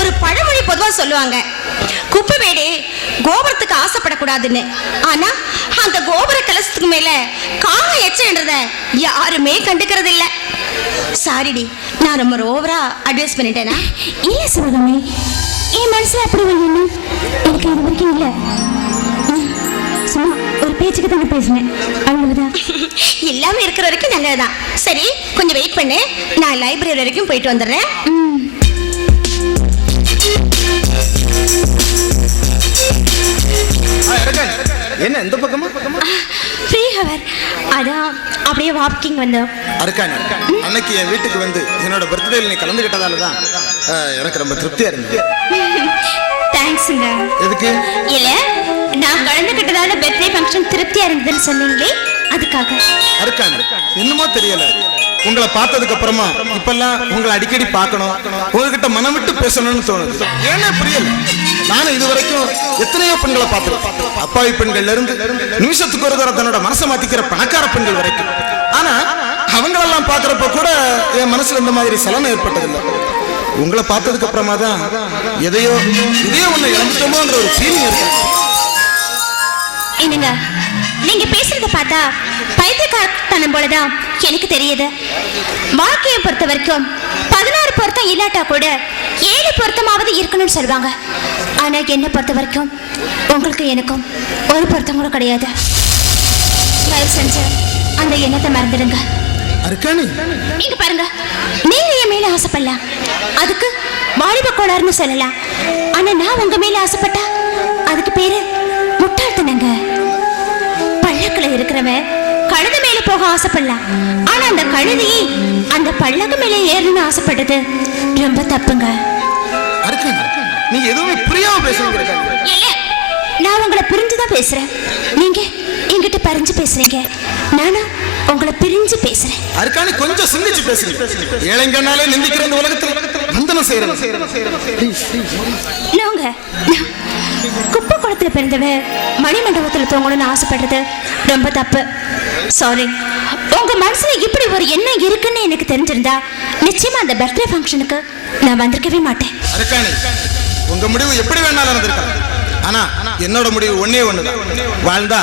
ஒரு பழமொழி பொதுவா சொல்லுவாங்க, குப்பை வீடு கோபுரத்துக்கு ஆசைப்படக்கூடாதுன்னு. ஆனா அந்த கோபுர கலசத்துக்கு மேல காண எச்சன்றத யாருமே கண்டுக்கிறது இல்ல. சாரிடி, நான் ரொம்ப ஓவரா அட்வைஸ் பண்ணிட்டேனா? இல்ல சிவகாமி, என் மனசுல அப்படி ஒண்ணு எனக்கு இது வரைக்கும் இல்ல. சும்மா ஒரு பேச்சுக்கு தானே பேசினேன், அவ்வளவுதான். எல்லாமே இருக்கிற வரைக்கும் நல்லதுதான். சரி, கொஞ்சம் வெயிட் பண்ணு, நான் லைப்ரரி வரைக்கும் போயிட்டு வந்துடுறேன். என்ன இந்த பக்கமா ஃப்ரீ ஹவர் அதான் அப்படியே வாக்கிங் வந்தோம். அருக்கானி, அன்னைக்கு என் வீட்டுக்கு வந்து என்னோட பர்த்டேல நீ கலந்துக்கிட்டதால தான் எனக்கு ரொம்ப திருப்தியா இருந்தது. தேங்க்ஸுங்க. எதுக்கு? இல்ல நான் கலந்துக்கிட்டதால பர்த்டே ஃபங்க்ஷன் திருப்தியா இருந்ததுன்னு சொன்னீங்களே அதுக்காக. அருக்கானி, என்னமோ தெரியல, உங்களை பார்த்ததுக்கு அப்புறமா இப்பெல்லாம் உங்களை அடிக்கடி பார்க்கணும், உங்ககிட்ட மனம் விட்டு பேசணும்னு தோணுது. ஏன்னா புரியல, நானும் இது வரைக்கும் எத்தனையோ பெண்களை பார்த்துருக்கேன். அப்பாவி பெண்கள்ல இருந்து நிமிஷத்துக்கு ஒரு தடவை தன்னோட மனசை மாத்திக்கிற பணக்கார பெண்கள் வரைக்கும். ஆனா அவங்களெல்லாம் பார்க்கறப்ப கூட என் மனசுல இந்த மாதிரி சலனம் ஏற்பட்டதில்லை. உங்களை பார்த்ததுக்கு அப்புறமா தான் எதையோ ஒண்ணு இழந்துட்டோமோன்ற ஒரு ஃபீலிங் இருக்கு. என்னங்க நீங்க பேசுறத பார்த்தா பைத்தியக்காரத்தனம் போலதான் எனக்கு தெரியுது. வாழ்க்கையை பொறுத்த வரைக்கும் 16 பொருத்தம் இல்லாட்டா கூட 7 பொருத்தமாவது இருக்கணும்னு சொல்லுவாங்க. ஆனா என்ன பொறுத்த வரைக்கும் உங்களுக்கு எனக்கும் ஒரு பொருத்தம் கூட கிடையாது. தயவு செஞ்சு அந்த எண்ணத்தை மறந்துடுங்க. அருக்கானி, இங்க பாருங்க, நீங்க என் மேல ஆசைப்படலாம், அதுக்கு வாலிப கோளாறுன்னு சொல்லலாம். ஆனா நான் உங்க மேல ஆசைப்பட்டா அதுக்கு பேரு முட்டாள்தனங்க. பள்ளக்குல இருக்கிறவன் கழுத மேல போக ஆசைப்படலாம், ஆனா அந்த கழுதி அந்த பள்ளக்கு மேல ஏறணும்னு ஆசைப்பட்டது ரொம்ப தப்புங்க. அருக்கானி, நீங்க எதுவுமே புரியாம பேசுறீங்க. இல்ல, நான் உங்களை புரிஞ்சுதான் பேசுறேன், நீங்க என்கிட்ட பறிஞ்சு பேசுறீங்க, நானும் உங்களை பிரிஞ்சு பேசுறேன். அருக்கானி, கொஞ்சம் சிந்திச்சு பேசுங்க. ஏழைங்கனாலே நிந்திக்கிற இந்த உலகத்துல வந்தனம் செய்யறேன். நோங்க, குப்பை குளத்துல பிறந்தவ மணிமண்டபத்துல தூங்கணும்னு ஆசைப்படுறது ரொம்ப தப்பு. சாரி, உங்க மனசுல இப்படி ஒரு எண்ணம் இருக்குன்னு எனக்கு தெரிஞ்சிருந்தா நிச்சயமா அந்த பர்த்டே ஃபங்க்ஷனுக்கு நான் வந்திருக்கவே மாட்டேன். அருக்கானி, உங்க முடிவு எப்படி வேணாலும் நடந்திருக்கலாம், ஆனா என்னோட முடிவு ஒன்னே ஒண்ணுதான். வாழ்ந்தா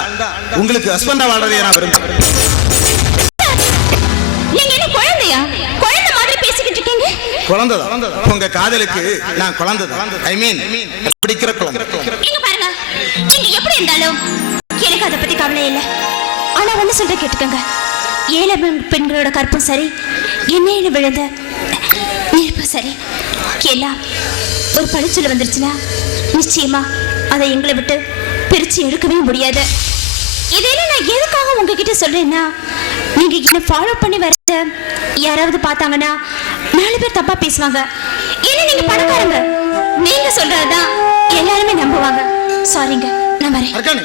உங்களுக்கு ஹஸ்பண்டா வாழ்றதை நான் விரும்புறேன். நீங்க என்ன குழந்தையா? குழந்தை மாதிரி பேசிக்கிட்டு இருக்கீங்க. குழந்தைதான் உங்க காதலுக்கு நான் குழந்தைதான். ஐ மீன் பிடிக்கிற குழந்தை. இங்க பாருங்க, நீங்க எப்படி இருந்தாலும் எனக்கு அதை பத்தி கவலை இல்லை. ஆனா ஒண்ணு சொல்ற கேட்டுக்கோங்க, ஏழை பெண்களோட கற்பும் சரி, எண்ணெயில விழுந்த நெருப்பும் சரி, எல்லாம் ஒரு பழிச்சொல்ல வந்துருச்சுன்னா நிச்சயமா அதை எங்களை விட்டு பிரிச்சு எடுக்கவே முடியாது. இதெல்லாம் நான் எதுக்காக உங்ககிட்ட சொல்றேன்னா, நீங்க என்ன ஃபாலோ பண்ணி வரத யாராவது பார்த்தாங்கன்னா 4 பேர் தப்பா பேசுவாங்க. ஏன்னா நீங்க பணக்காரங்க, நீங்க சொல்றதுதான் எல்லாருமே நம்புவாங்க. சாரிங்க, நான் வரேன். அருக்கானி,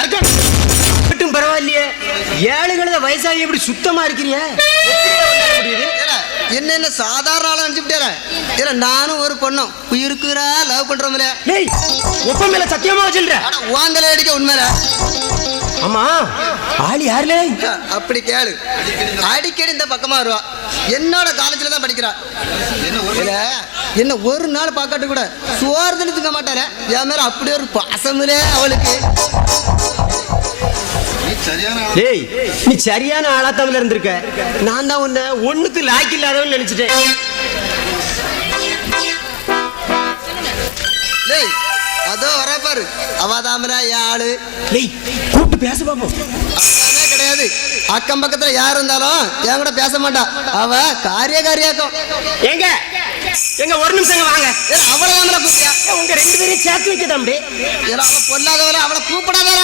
அருக்கானி, மட்டும் பரவாயில்லையே, ஏழுகள வயசாகி எப்படி சுத்தமா இருக்கிறீங்க? என்ன சாதாரண ஆளா நினைச்சுட்டேன். நானும் ஒரு பொண்ணும் உயிருக்குறா லவ் பண்றோம்ல. டேய், ஒப்ப மேல சத்தியமா வச்சில்ற? வாங்கல அடிக்க உண்மையில. ஆமா, ஆளி யாருல? அப்படி கேளு, அடிக்கடி இந்த பக்கமா வருவா. என்னோட காலேஜ்ல தான் படிக்கிறா. என்ன ஒரு நாள் பார்க்காட்டு கூட சோறு தின்னுக்க மாட்டாரு. என் மேல அப்படி ஒரு பாசமில்ல அவளுக்கு. டேய், நீ சரியான ஆளாத்தவல இருந்திருக்க. நான் தான் உன்னை ஒண்ணுக்கு லாய்க்கு இல்லாதவன்னு நினைச்சிட்டேன். அதோ வர பாரு, அவதாமரா யாழு. டேய், கூப்பிட்டு பேச பாப்போம். அதானே கிடையாது, அக்கம் பக்கத்துல யார் இருந்தாலும் என் கூட பேச மாட்டா. அவ காரியாக்கும். எங்க எங்க ஒரு நிமிஷம் வாங்க. அவளை கூப்பியா? உங்க 2 பேரையும் சேர்த்து வைக்கதான். அவ பொல்லாதவர, அவளை கூப்பிடாதவர.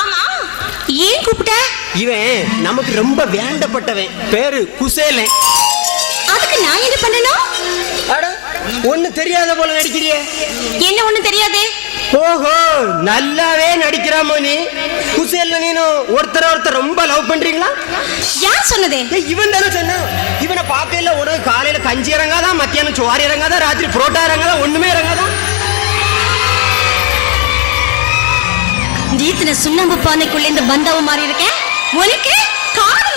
ஆமா, ஏன் கூப்பிட்ட? இவன் நமக்கு ரொம்ப வேண்டப்பட்டவன், பேரு குசேலன். அதுக்கு நான் என்ன பண்ணணும்? அட, ஒண்ணு தெரியாத போல நடிக்கிறியே. என்ன ஒண்ணு தெரியாது? ஓஹோ, நல்லாவே நடிக்கிறாமோ நீ. குசேலன் நீனும் ஒருத்தர் ரொம்ப லவ் பண்றீங்களா? யார் சொன்னதே? இவன் தானே சொன்னா. இவனை பார்க்கல, உனக்கு காலையில கஞ்சி இறங்காதான், மத்தியானம் சோறு இறங்காதான், ராத்திரி புரோட்டா இறங்காதான், ஒண்ணுமே இறங்காதான். ஜீத்தின சுண்ணாம்பு பானைக்குள்ள இந்த பந்தாவை மாறி இருக்கேன். உனக்கு காதல்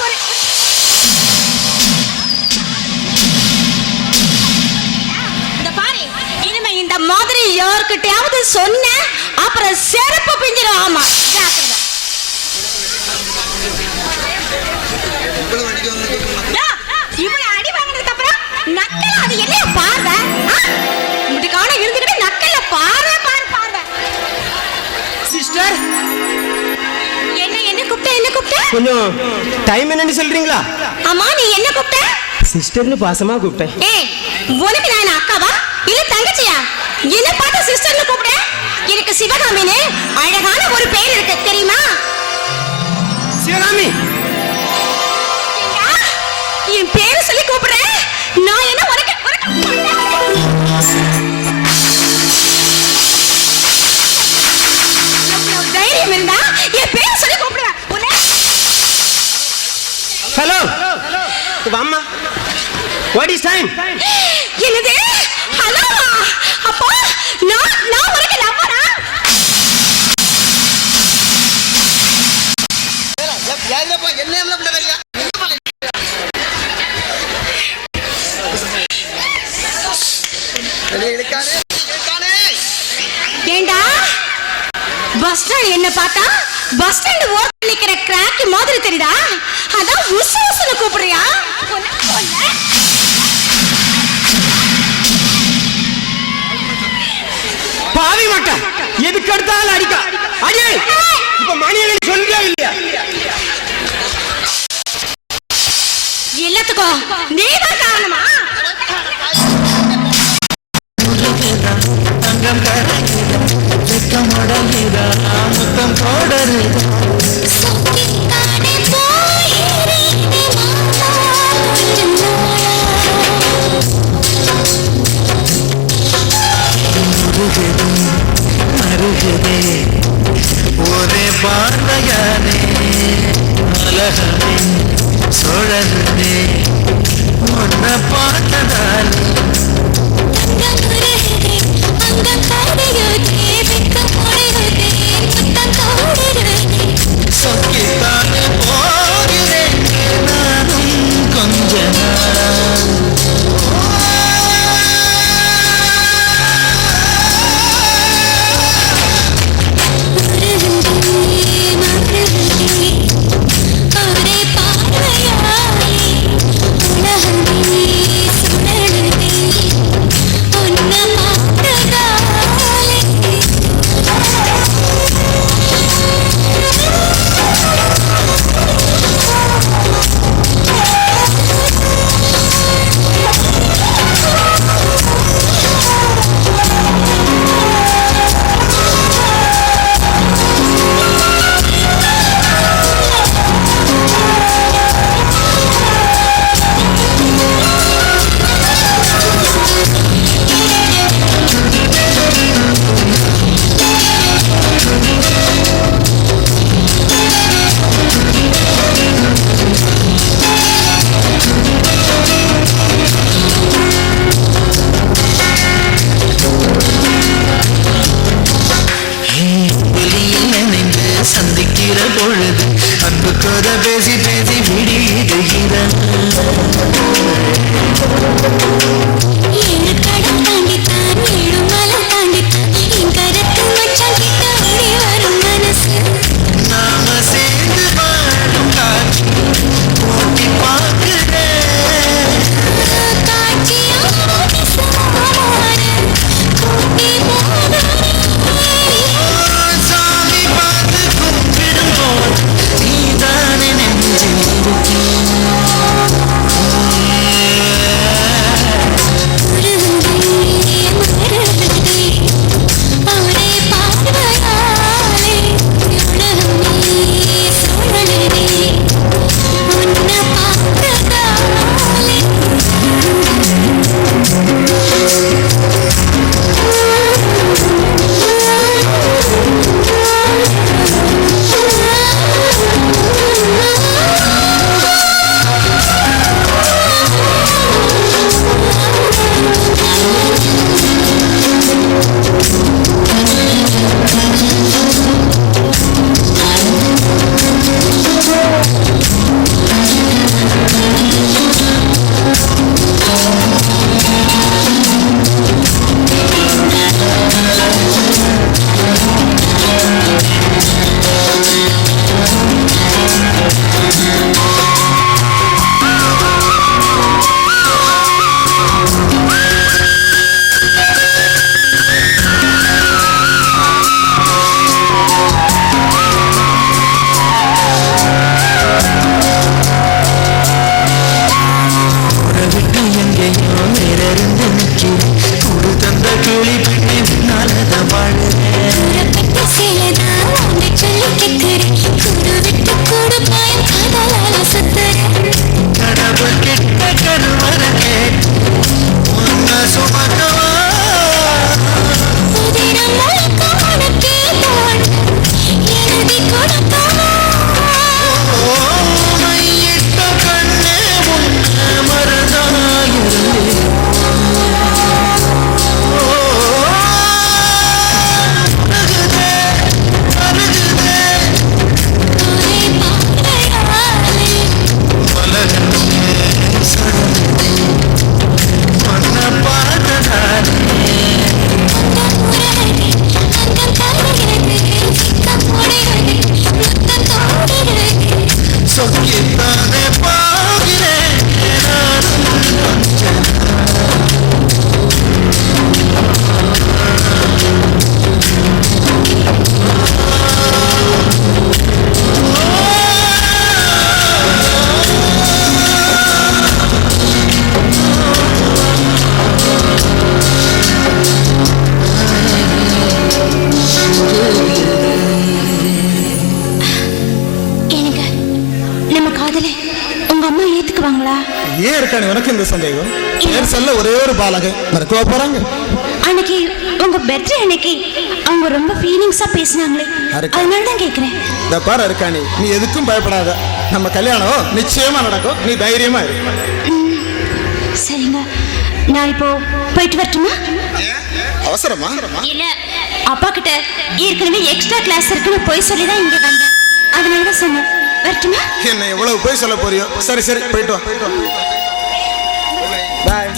இந்த பாரு, இனிமே இந்த மாதிரி யார்கிட்டயாவது சொன்ன அப்புறம் செருப்பு பிஞ்சிடும். ஆமா, ஜாக்கிரதை. இவ்வளவு அடி வாங்கினதுக்கு அப்புறம் நக்கல், அது என்ன பார்வை? முட்டுக்கான இருந்துகிட்டு நக்கல்ல பார்வை. சிஸ்டர், என்ன கூப்பிட்ட? கொஞ்சம் டைம் என்னன்னு சொல்றீங்களா? ஆமா, நீ என்ன கூப்பிட்ட? சிஸ்டர்னு பாசமா கூப்பிட்டேன். ஏய், உனக்கு நான் என்ன அக்காவா இல்ல தங்கச்சியா? என்ன பார்த்தா சிஸ்டர்னு கூப்பிடுற? எனக்கு சிவகாமின்னு அழகான ஒரு பேர் இருக்கு தெரியுமா? சிவகாமி, என் பேரை சொல்லி கூப்பிடுறேன். நான் என்ன உனக்கு தைரியம் இருந்தா என் பேரை சொல்லி கூப்பிடுவேன். ஹலோ வாம்மா, வாட் இஸ் டைம்? என்னது ஹலோ? அப்போ நான் உனக்கு லவ்வரா? ஏண்டா பஸ் ஸ்டாண்ட் என்ன பார்த்தா பஸ் ஸ்டாண்ட் ஓரத்துல நிக்கிற கிராக் மாதிரி தெரியுதா? அதான் உசு உசுன்னு கூப்பிடுறியா? பாவி மாட்டா, எதுக்கு எடுத்தாலும் அடிக்கா. அடியே, இப்ப மணியை சொல்லியா இல்லையா? எல்லாத்துக்கும் நீதான் காரணமா? ஒரே பார்வையானே அழகமே சோழனே உன்னை பார்த்ததாலே சொக்கித்தானே போகிறேன் நானும் கொஞ்ச நாள். சந்திக்கிற பொழுது அன்பு கதை பேசி பேசி விடியுகிற நாம சேர்ந்து வாழும் காட்சி போட்டி பார்க்கிறேன். சாமி பார்த்து கும்பிடும் போது நீதானே நெஞ்சில் இருக்கிய. மறந்துடுவாங்களா? ஏன் இருக்கானு உனக்கு இந்த சந்தேகம்? பேர் சொல்ல ஒரே ஒரு பாலகன் மறக்கவா போறாங்க? அன்னைக்கு உங்க பர்த்டே அன்னைக்கு அவங்க ரொம்ப ஃபீலிங்ஸா பேசினாங்களே, அதனால தான் கேக்குறேன். இந்த பாரு இருக்கானி, நீ எதுக்கும் பயப்படாத. நம்ம கல்யாணம் நிச்சயமா நடக்கும். நீ தைரியமா இரு. சரிங்க, நான் இப்போ போயிட்டு வரட்டுமா? அவசரமா? இல்ல, அப்பா கிட்ட ஏற்கனவே எக்ஸ்ட்ரா கிளாஸ் இருக்குன்னு போய் சொல்லி தான் இங்க வந்தேன். அதனால தான் சொன்னேன். வரட்டுமா? என்ன எவ்வளவு போய் சொல்ல போறியோ? சரி சரி, போயிட்டு வா. பாய்.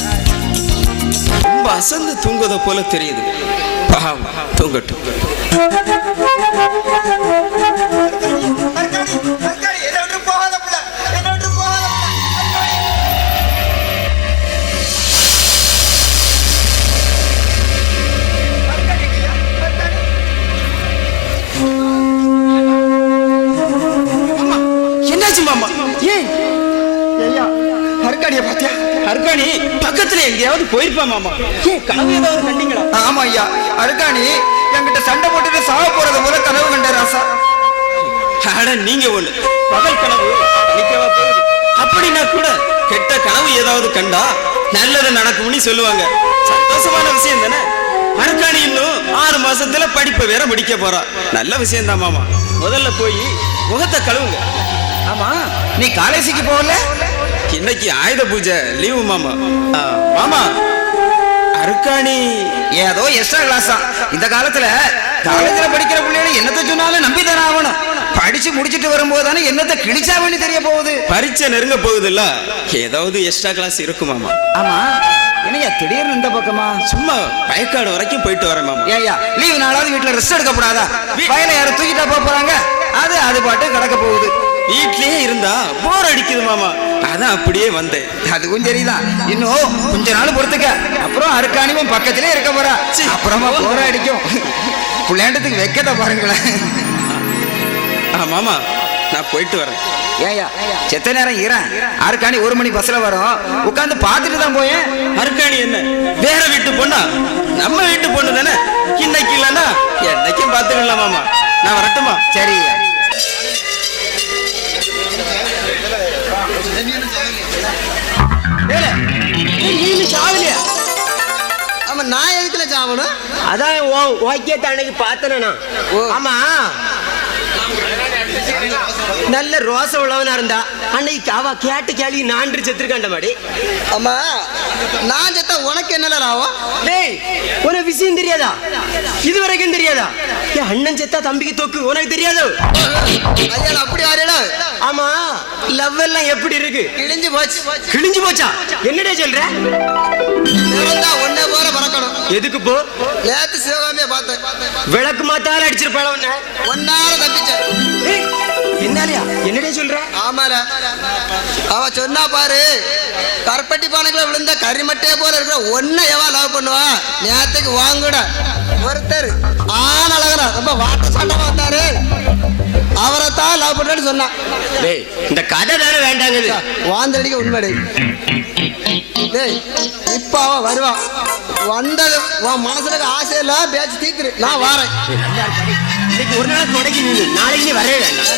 ரொம்ப அசந்து தூங்குவத போல தெரியுது. பாவம், தூங்கட்டும். என்னாச்சு மாமா? ஏன் அருக்காணிய பாத்தியா? அர்காணி பக்கத்துல எங்கேயாவது போயிருப்பா மாமா. ஏன் கனவு ஏதாவது கண்டீங்களா? ஆமா ஐயா, அருக்காணி என்கிட்ட சண்டை போட்டுட்டு சாவ போறது போல கனவு கண்ட ராசா. அட நீங்க ஒண்ணு, பகல் கனவு பலிக்கவா போகுது? அப்படின்னா கூட கெட்ட கனவு ஏதாவது கண்டா நல்லது நடக்கும்னு சொல்லுவாங்க. சந்தோஷமான விஷயம் தானே. அர்காணி இன்னும் 6 மாசத்துல படிப்பை வேற முடிக்க போறா. நல்ல விஷயம் தான் மாமா. முதல்ல போய் முகத்தை கழுவுங்க. ஆமா, நீ காலேஜுக்கு போகல? இன்னைக்கு ஆயுத பூஜை லீவு மாமா. மாமா, அர்காணி ஏதோ எக்ஸ்ட்ரா கிளாஸா? இந்த காலத்துல காலேஜ்ல படிக்கிற பிள்ளைகளை என்னத்தை சொன்னாலும் நம்பிதானே ஆகணும். படிச்சு முடிச்சிட்டு வரும்போது தானே என்னத்தை கிழிச்சாவன்னு தெரிய போகுது. பரீட்சை நெருங்க போகுதுல்ல, ஏதாவது எக்ஸ்ட்ரா கிளாஸ் இருக்கும் மாமா. ஆமா, என்னையா திடீர்னு இந்த பக்கமா? சும்மா வயக்காடு வரைக்கும் போயிட்டு வரேன் மாமா. ஏய்யா, லீவு நாளாவது வீட்டுல ரெஸ்ட் எடுக்க கூடாதா? வயல யாரும் தூக்கிட்டா போறாங்க, அது பாட்டு கிடக்க போகுது. வீட்லயே இருந்தா போர் அடிக்குது மாமா, அதான் அப்படியே வந்தேன். அதுவும் சரிதான். இன்னும் கொஞ்ச நாள் பொறுத்துக்க, அப்புறம் அருக்காணிவும் பக்கத்திலே இருக்க போறா. அப்புறமா போற அடிக்கும். புள்ளையாண்டத்துக்கு வைக்கத பாருங்களேன். மாமா, நான் போயிட்டு வரேன். ஏயா, செத்த நேரம் ஈரன். அருக்காணி 1 மணி பஸ்ல வரும், உட்காந்து பாத்துட்டு தான் போயேன். அர்காணி என்ன வேற வீட்டு பொண்ணா? நம்ம வீட்டு பொண்ணு தானே. இன்னைக்கு இல்லன்னா என்னைக்கும் பாத்துக்கலாம் மாமா. நான் வரட்டுமா? சரி. ஆமா, நான் எதுக்குல சாவணும்? அதான் ஓகே அன்னைக்கு பார்த்தனா. ஆமா, நல்ல ரோச உள்ளவனா இருந்தா அன்னைக்கு அவ கேட்டு கேள்வி நான்று செத்துருக்காண்ட மாடி. ஆமா, நான் செத்தா உனக்கு என்ன லாபம்? டேய், உனக்கு விஷயம் தெரியாதா? இது வரைக்கும் தெரியாதா? என் அண்ணன் செத்தா தம்பிக்கு தொக்கு, உனக்கு தெரியாது? ஐயா, அப்படி ஆறேடா. ஆமா, லவ் எல்லாம் எப்படி இருக்கு? கிழிஞ்சு போச்சு. கிழிஞ்சு போச்சா? என்னடே சொல்ற? ஒன்னே போற பறக்கணும். எதுக்கு போ? நேத்து சிவகாமிய பார்த்தேன். விளக்கு மாத்தால அடிச்சிருப்பாள உன்ன. ஒன்னால தப்பிச்சேன். என்னாலயா? என்னடே சொல்ற? ஆமால, அவ சொன்னா பாரு, கருப்பட்டி பானைக்குள்ள விழுந்த கரிமட்டே போல இருக்கிற ஒன்ன எவா லவ் பண்ணுவா? நேத்துக்கு வாங்குட ஒருத்தர் ஆன அழகனா ரொம்ப வாட்ட சாட்டமா வந்தாரு, அவரை தான் லவ் பண்றேன்னு சொன்னா. டேய், இந்த கதை தானே வேண்டாங்குது. வாந்தடிக்க உண்மைடே. டேய், இப்ப அவ வருவா. வந்தது உன் மனசுல ஆசையெல்லாம் பேச்சு தீக்குரு. நான் வாரேன். இன்னைக்கு ஒரு நாள் தொடங்கி நீ நாளைக்கு நீ வரவே வேண்டாம்.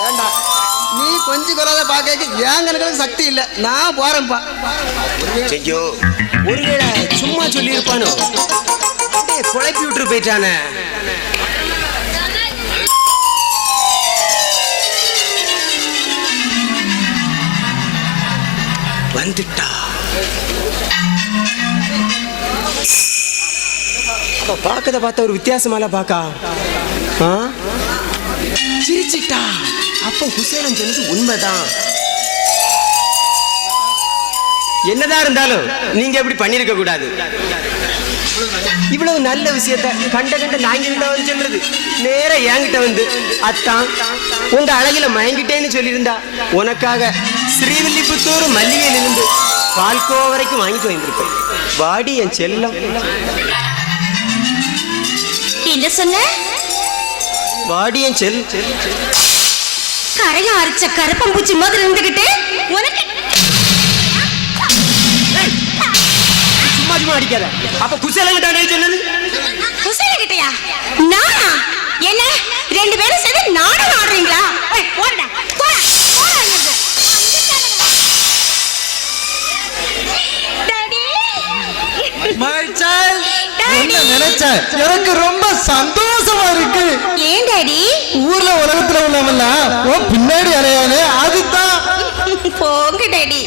வேண்டாம், நீ கொஞ்சம் குறையாத பாக்க ஏன் கணக்கு சக்தி இல்ல. நான் போறேன்ப்பா. ஐயோ, ஒருவேளை சும்மா சொல்லி இருப்பானோ? குழப்பி விட்டு போயிட்டானே. வந்துட்டா. பாக்கத பார்த்த ஒரு வித்தியாசமால பாக்கா. சிரிச்சிட்டா. அப்ப குசேலன் சொன்னது உண்மைதான். என்னதான் இருந்தாலும் நீங்க எப்படி பண்ணிருக்க கூடாது. இவ்வளவு நல்ல விஷயத்த கண்ட நாங்கிட்ட வந்து சொல்றது நேர என்கிட்ட வந்து, அத்தான் உங்க அழகில மயங்கிட்டேன்னு சொல்லியிருந்தா உனக்காக ஸ்ரீவில்லிபுத்தூர் மல்லிகையில இருந்து பால்கோ வரைக்கும் வாங்கிட்டு வந்திருப்பேன். வாடி என் செல்லம். என்ன சொன்ன? வாடி என் செல். கரையா அரைச்ச கரப்பம்பூச்சி மாதிரி இருந்துகிட்டு உனக்கு சும்மா அடிக்காத. அப்ப குசேலங்கிட்ட சொன்னது? குசேலங்கிட்டயா? நானா? என்ன 2 பேரும் சேர்ந்து நாடகம் ஆடுறீங்களா? போடா போடா போடா. நினைச்சேன். எனக்கு ரொம்ப சந்தோஷமா இருக்கு. ஏன் டாடி? ஊர்ல உலகத்துல உள்ளவெல்லாம் உன் பின்னாடி அலையானே, அதுதான். போங்க டாடி.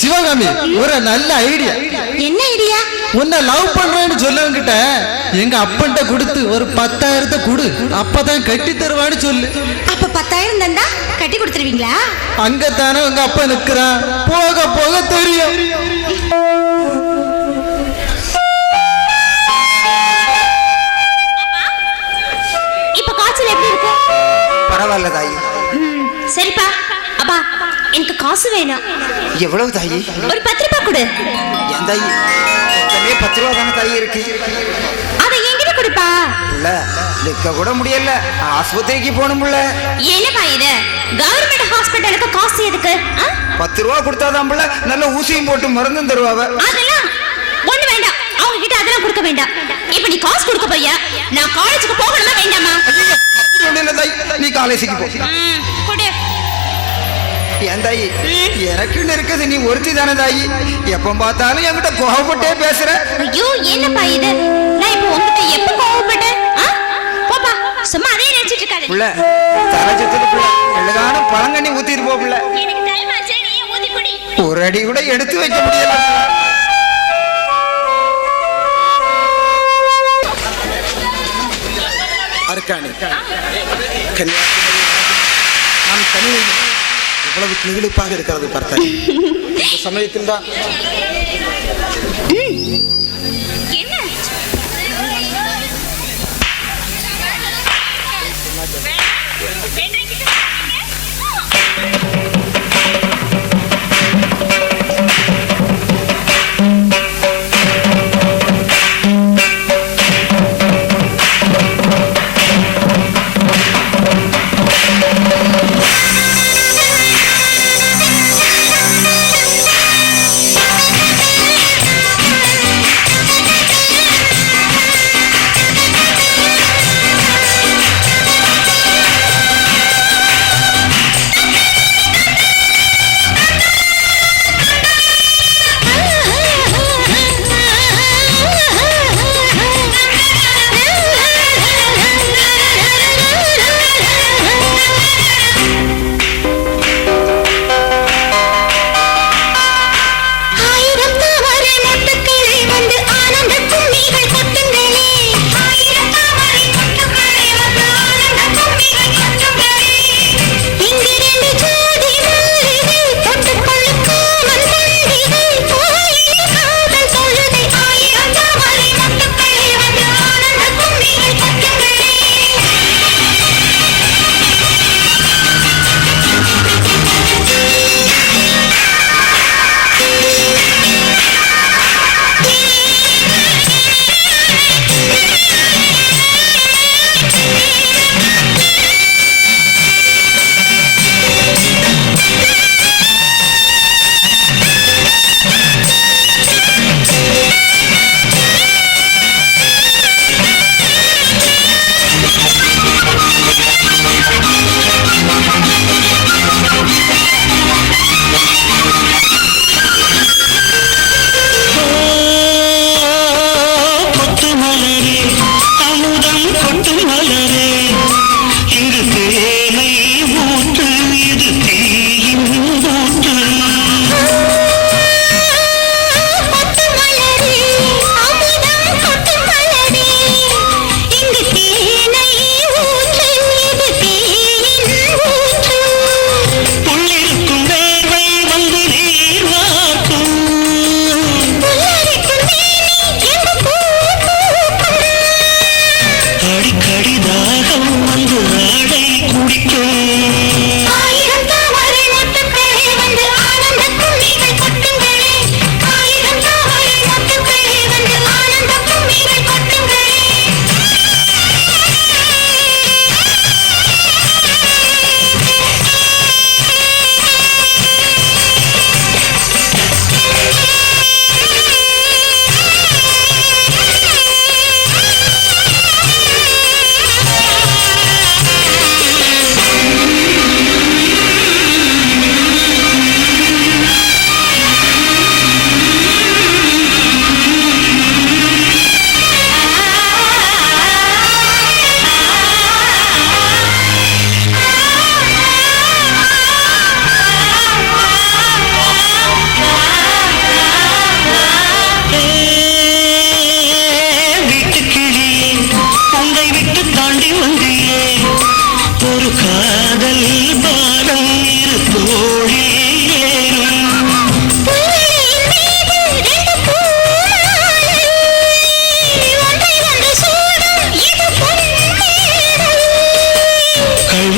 சிவகாமி, ஒரு நல்ல ஐடியா. என்ன ஐடியா? உன்னை லவ் பண்றேன்னு சொல்லவங்கிட்ட எங்க அப்பன்ட்ட கொடுத்து ஒரு 10,000 கொடு, அப்பதான் கட்டி தருவான்னு சொல்லு. அப்ப 10,000 தந்தா கட்டி கொடுத்துருவீங்களா? அங்கத்தானே உங்க அப்பா நிக்கிறான், போக போக தெரியும். இப்ப காய்ச்சல் எப்படி இருக்கு? பரவாயில்ல தாயி. சரிப்பா. அப்பா, எனக்கு காசு வேணும். எவ்வளவு தாயி? ஒரு 10 ரூபாய் கொடு. என் தாயி, மொத்தமே 10 ரூபா தானே தாயி இருக்கு. அதை என்கிட்ட கொடுப்பா. புள்ள, நிக்க கூட முடியல, ஆஸ்பத்திரிக்கு போகணும்ல. என்னப்பா இது? கவர்மெண்ட் ஹாஸ்பிட்டலுக்கு காசு எதுக்கு? 10 ரூபா கொடுத்தாதான் புள்ள நல்ல ஊசியும் போட்டு மருந்தும் தருவாவ. அதெல்லாம் ஒண்ணு வேண்டாம். அவங்க கிட்ட அதெல்லாம் கொடுக்க வேண்டாம். இப்ப நீ காசு கொடுக்க போறியா? நான் காலேஜுக்கு போகணுமா வேண்டாமா? ஐயோ, அப்படி ஒண்ணும் இல்ல தாயி, நீ காலேஜுக்கு போ. கொடு. என் தாயி, எனக்குன்னு இருக்குது நீ ஒருத்தி தானே தாயி. எப்ப பார்த்தாலும் என்கிட்ட கோவப்பட்டே பேசுற. ஐயோ, என்னப்பா இது? நான் இப்ப உன்கிட்ட எப்ப கோவப்பட்டேன்? போப்பா, சும்மா அதே நினைச்சிட்டு இருக்காத. புள்ள, தரச்சத்துல புள்ள, எள்ளகான பழங்கண்ணி ஊத்திட்டு போ புள்ள. எனக்கு டைம் ஆச்சு, நீ ஊத்தி குடி. ஒரு அடி கூட எடுத்து வைக்க முடியல. அர்க்காணி, கன்னியாகுமரி நம் தனி இவ்வளவு கிளிகிழிப்பாக இருக்கிறது பார்த்தாய். இந்த சமயத்தில் தான் என்ன? ஆ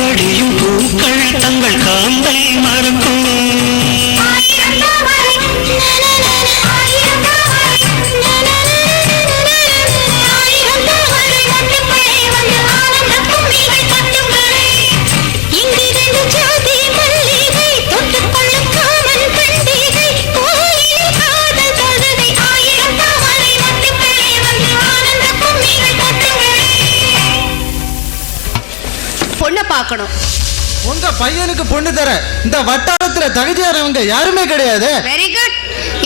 வடியும் பூக்கள் தங்கள் காந்தை மறக்கும். பொண்ணை பார்க்கணும். உங்க பையனுக்கு பொண்ணு தர இந்த வட்டாரத்துல தகுதியானவங்க யாருமே கிடையாது. Very good.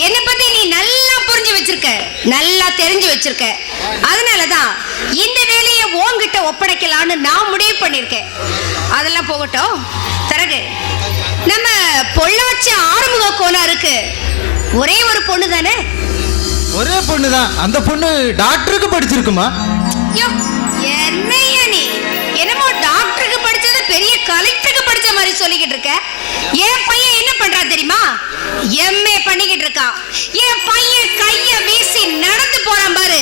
என்னை பத்தி நீ நல்லா புரிஞ்சு வச்சிருக்க, நல்லா தெரிஞ்சு வச்சிருக்க. அதனாலதான் இந்த வேலையை உன்கிட்ட ஒப்படைக்கலான்னு நான் முடிவு பண்ணிருக்கேன். அதெல்லாம் போகட்டும். தரகு, நம்ம பொள்ளாச்சி ஆறுமுக கோனாருக்கு ஒரே ஒரு பொண்ணு தானே? ஒரே பொண்ணு தான். அந்த பொண்ணு டாக்டருக்கு படிச்சிருக்குமா? என்னையா நீ என்னமோ டாக்டருக்கு படிச்சது பெரிய கலெக்டருக்கு படிச்ச மாதிரி சொல்லிக்கிட்டு இருக்க. என் பையன் என்ன பண்றா தெரியுமா? எம்ஏ பண்ணிக்கிட்டு இருக்கான். என் பையன் கைய வீசி நடந்து போறான் பாரு,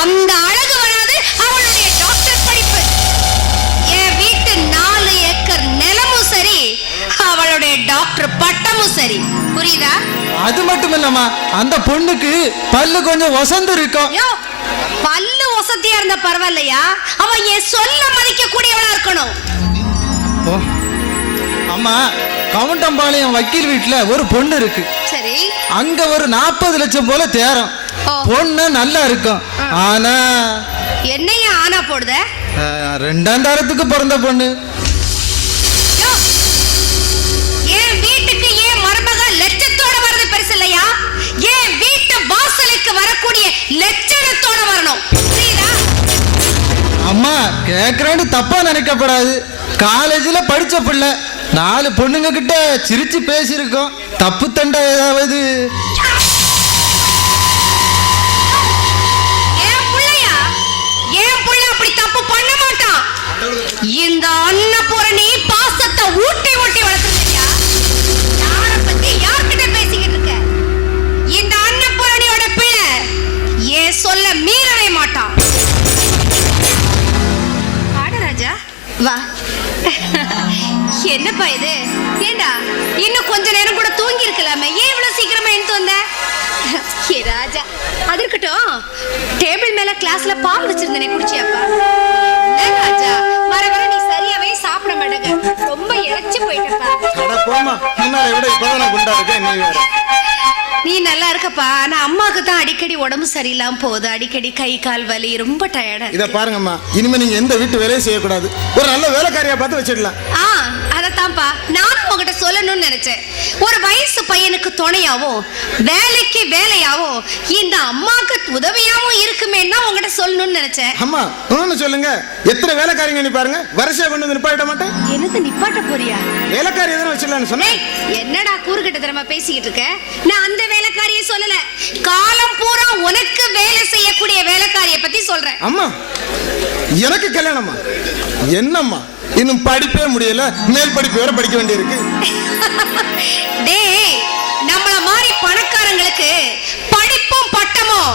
அந்த அழகு வராது அவளுடைய டாக்டர் படிப்பு. என் வீட்டு 4 ஏக்கர் நிலமும் சரி, அவளுடைய டாக்டர் பட்டமும் சரி. புரியுதா? அது மட்டும் இல்லம்மா, அந்த பொண்ணுக்கு பல்லு கொஞ்சம் வசந்து இருக்கும். பல்லு வசதியா இருந்த பரவாயில்லையா, அவன் என் சொல்ல மதிக்க கூடியவனா இருக்கணும். அம்மா, கவுண்டம்பாளையம் வக்கீல் வீட்டுல ஒரு பொண்ணு இருக்கு. சரி, அங்க ஒரு 40 லட்சம் போல தேரம். பொண்ணு நல்லா இருக்கும். ஆனா என்னையா ஆனா போடுத? 2ஆம் தரத்துக்கு பிறந்த பொண்ணு. என் வீட்டுக்கு ஏன் மருமக லட்சத்தோட வரது பெருசு இல்லையா? என் வீட்டு வாசலுக்கு வரக்கூடிய லட்சணத்தோட வரணும். புரியுதா? அம்மா, கேக்குறேன்னு தப்பா நினைக்கப்படாது. காலேஜ்ல படிச்ச பிள்ளை, 4 பொண்ணுங்க கிட்ட சிரிச்சு பேசியிருக்கோம். தப்பு தண்டை ஏதாவது? என் புள்ளையா? என் புள்ள அப்படி தப்பு பண்ண மாட்டான். இந்த அன்னபூரணி பாசத்தை ஊட்டி ஊட்டி வளர்த்துருக்கியா? யார பத்தி யார்கிட்ட பேசிக்கிட்டு இருக்க? இந்த அன்னபூரணியோட பிள்ளை ஏன் சொல்ல மீறவே மாட்டான். ராஜா வா. என்னப்பா இது? ஏண்டா இன்னும் கொஞ்ச நேரம் கூட தூங்கி இருக்கலாமே, ஏன் இவ்வளவு சீக்கிரமா எழுந்து வந்த? ஏ ராஜா, அது இருக்கட்டும். டேபிள் மேல கிளாஸ்ல பால் வச்சிருந்தனே, குடிச்சியாப்பா? ராஜா, வர வர நீ சரியாவே சாப்பிட மாட்டேங்க, ரொம்ப இழைச்சு போயிட்டப்பா. போமா, முன்னாடி விட இப்பதான் குண்டா இருக்க. நீ வேற. நீ நல்லா இருக்கப்பா. ஆனா அம்மாக்கு தான் அடிக்கடி உடம்பு சரியில்லாம போகுது. அடிக்கடி கை கால் வலி, ரொம்ப டயர்டா. இத பாருங்கம்மா, இனிமே நீங்க எந்த வீட்டு வேலையும் செய்யக்கூடாது. ஒரு நல்ல வேலைக்காரியா பார்த்து வச்சிடலாம். அதத்தான்ப்பா நானும் உங்ககிட்ட சொல்லணும்னு நினைச்சேன். ஒரு வயசு பையனுக்கு துணையாவும் வேலைக்கு வேலையாவும் இந்த அம்மாக்கு உதவியாவும் இருக்குமேன்னா உங்ககிட்ட சொல்லணும்னு நினைச்சேன். அம்மா ஒண்ணு சொல்லுங்க, எத்தனை வேலைக்காரிங்க நீ பாருங்க, வரிசையா கொண்டு வந்து நிப்பாட்ட மாட்டேன். என்னது நிப்பாட்ட போறியா? வேலைக்காரி எதனா வச்சிடலாம்னு சொன்னேன். என்னடா கூறுகிட்ட தரமா பேசிக்கிட்டு இருக்க? நான் அந்த வேலைக்காரியை சொல்லல, காலம் பூரா உனக்கு வேலை செய்யக்கூடிய வேலைக்காரியை பத்தி சொல்றேன். அம்மா, எனக்கு கல்யாணமா? என்னம்மா, இன்னும் படிப்பே முடியல, மேல் படிப்பு வேற படிக்க வேண்டியிருக்கு. டேய், நம்மள மாதிரி பணக்காரங்களுக்கு படிப்பும் பட்டமும்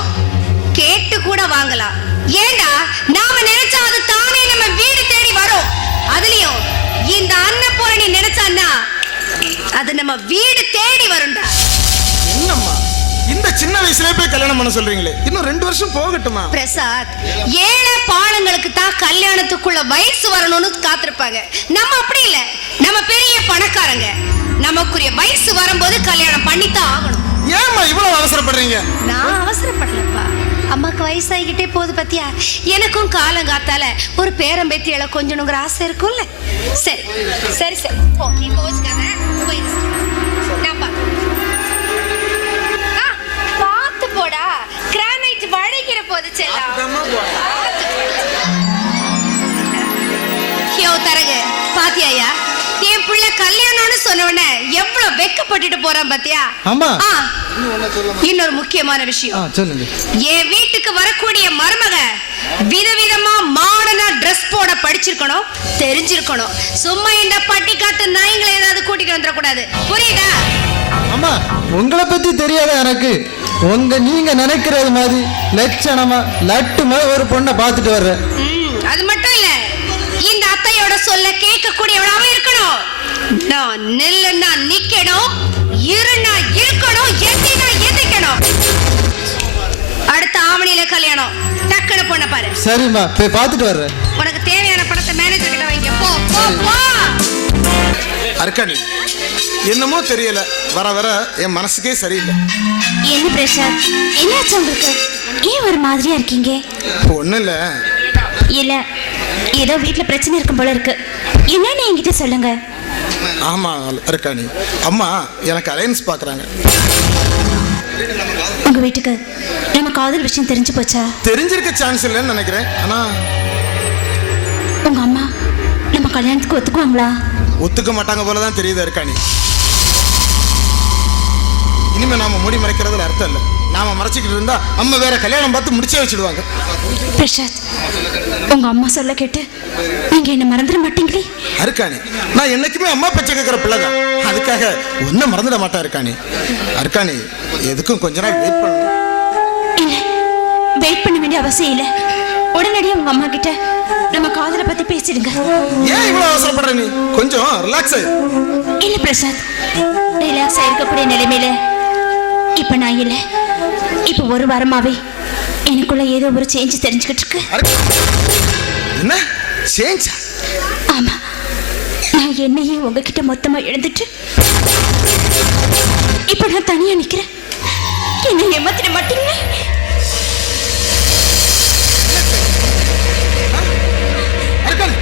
கேட்டு கூட வாங்கலாம். ஏண்டா நாம நினைச்சா அது தானே நம்ம வீடு தேடி வரும். அதுலயும் இந்த அன்னபூரணி நினைச்சான்னா அது நம்ம வீடு தேடி வரும்டா. என்னம்மா, இந்த சின்ன வயசுலயே போய் கல்யாணம் பண்ண சொல்றீங்களே, இன்னும் 2 வருஷம் போகட்டுமா? பிரசாத், ஏழை பாலங்களுக்கு தான் கல்யாணத்துக்குள்ள வயசு வரணும்னு காத்திருப்பாங்க. நம்ம அப்படி இல்ல, நம்ம பெரிய பணக்காரங்க. நமக்குரிய வயசு வரும்போது கல்யாணம் பண்ணித்தான் ஆகணும். ஏம்மா இவ்வளவு அவசரப்படுறீங்க? நான் அவசரப்படலப்பா, அம்மாக்கு வயசாகிக்கிட்டே போகுது பத்தியா. எனக்கும் காலங்காத்தால ஒரு பேரம்பேத்தியால கொஞ்சணுங்கிற ஆசை இருக்கும்ல. சரி சரி சரி, போ, நீ கோச்சுக்காத, போய் நான் பார்த்து போடா, கிரானைட் வளைக்கிற போது செல்லாம். யோ தரகு, பாத்தியாயா என் பிள்ளை கல்யாணம்னு சொன்ன உடனே எவ்வளவு வெக்கப்பட்டுட்டு போறான் பாத்தியா? அம்மா, இன்னொரு முக்கியமான விஷயம் சொல்லுங்க. என் வீட்டுக்கு வரக்கூடிய மருமக விதவிதமா மாடர்னா ட்ரெஸ் போட படிச்சிருக்கணும், தெரிஞ்சிருக்கணும். சும்மா இந்த பட்டிக்காட்டு நாய்களை ஏதாவது கூட்டிட்டு வந்துட கூடாது. புரியுதா? அம்மா, உங்களை பத்தி தெரியாத எனக்கு. நீங்க நினைக்கிறது மாதிரி லட்சணமா லட்டுமா ஒரு பொண்ணை பார்த்துட்டு வர்றேன். அது மட்டும் இல்ல, இந்த அத்தைய அம்மையோட சொல்ல கேட்கக்கூடியவளாவே இருக்கணும். நான் நில்லுன்னா நிக்கணும், இருன்னா இருக்கணும், எந்தினா எந்திக்கணும். அடுத்த ஆவணியில கல்யாணம். டக்குனு பொண்ண பாரு. சரிம்மா, போய் பார்த்துட்டு வர்றேன். உனக்கு தேவையான பணத்தை மேனேஜர் கிட்ட வைங்க. போ போ போ. அர்க்காணி, என்னமோ தெரியல, வர வர என் மனசுக்கே சரியில்லை. என்ன பிரசாத், என்னாச்சு உங்களுக்கு? ஏன் ஒரு மாதிரியா இருக்கீங்க? ஒண்ணும் இல்ல. இல்ல, ஏதோ வீட்டுல பிரச்சனை இருக்கும் போல இருக்கு. என்னன்னு என்கிட்ட சொல்லுங்க. ஆமா அர்க்காணி, அம்மா எனக்கு அலையன்ஸ் பாக்குறாங்க. உங்க வீட்டுக்கு நம்ம காதல் விஷயம் தெரிஞ்சு போச்சா? தெரிஞ்சிருக்க சான்ஸ் இல்லைன்னு நினைக்கிறேன். ஆனா உங்க அம்மா நம்ம கல்யாணத்துக்கு ஒத்துக்குவாங்களா? ஒத்துக்க மாட்டாங்க போலதான் தெரியுது அர்க்காணி. இனிமே நாம மூடி மறைக்கிறதுல அர்த்தம் இல்லை. நாம மறைச்சிக்கிட்டு இருந்தா அம்மா வேற கல்யாணம் பார்த்து முடிச்சே வச்சிடுவாங்க. பிரசாத், உங்க அம்மா சொல்ல கேட்டு நீங்க என்ன மறந்துட மாட்டீங்களே? அர்க்காணி, நான் என்னைக்குமே அம்மா பச்சை கேட்கிற பிள்ளைதான். அதுக்காக ஒன்னும் மறந்துட மாட்டேன் அர்க்காணி. அர்க்காணி, எதுக்கும் கொஞ்ச நாள் வெயிட் பண்ணணும். இல்ல, வெயிட் பண்ண வேண்டிய அவசியம் இல்ல. உடனடியே உங்க அம்மா கிட்ட நம்ம காதலை பத்தி பேசிடுங்க. ஏன் இவ்வளவு அவசரப்படுற நீ? கொஞ்சம் ரிலாக்ஸ் ஆயிரு. இல்ல பிரசாத், ரிலாக்ஸ் ஆயிருக்கக்கூடிய நிலைமையில இப்ப நான் இல்ல. இப்ப ஒரு வாரமாவே எனக்குள்ள ஏதோ ஒரு சேஞ்ச் தெரிஞ்சுக்கிட்டு இருக்கு. என்ன சேஞ்ச்? ஆமா, நான் என்னையே உங்ககிட்ட மொத்தமா எழுந்துட்டு இப்ப நான் தனியா நிக்கிறேன். என்ன ஏமாத்திட மாட்டீங்களே? அர்க்காணி,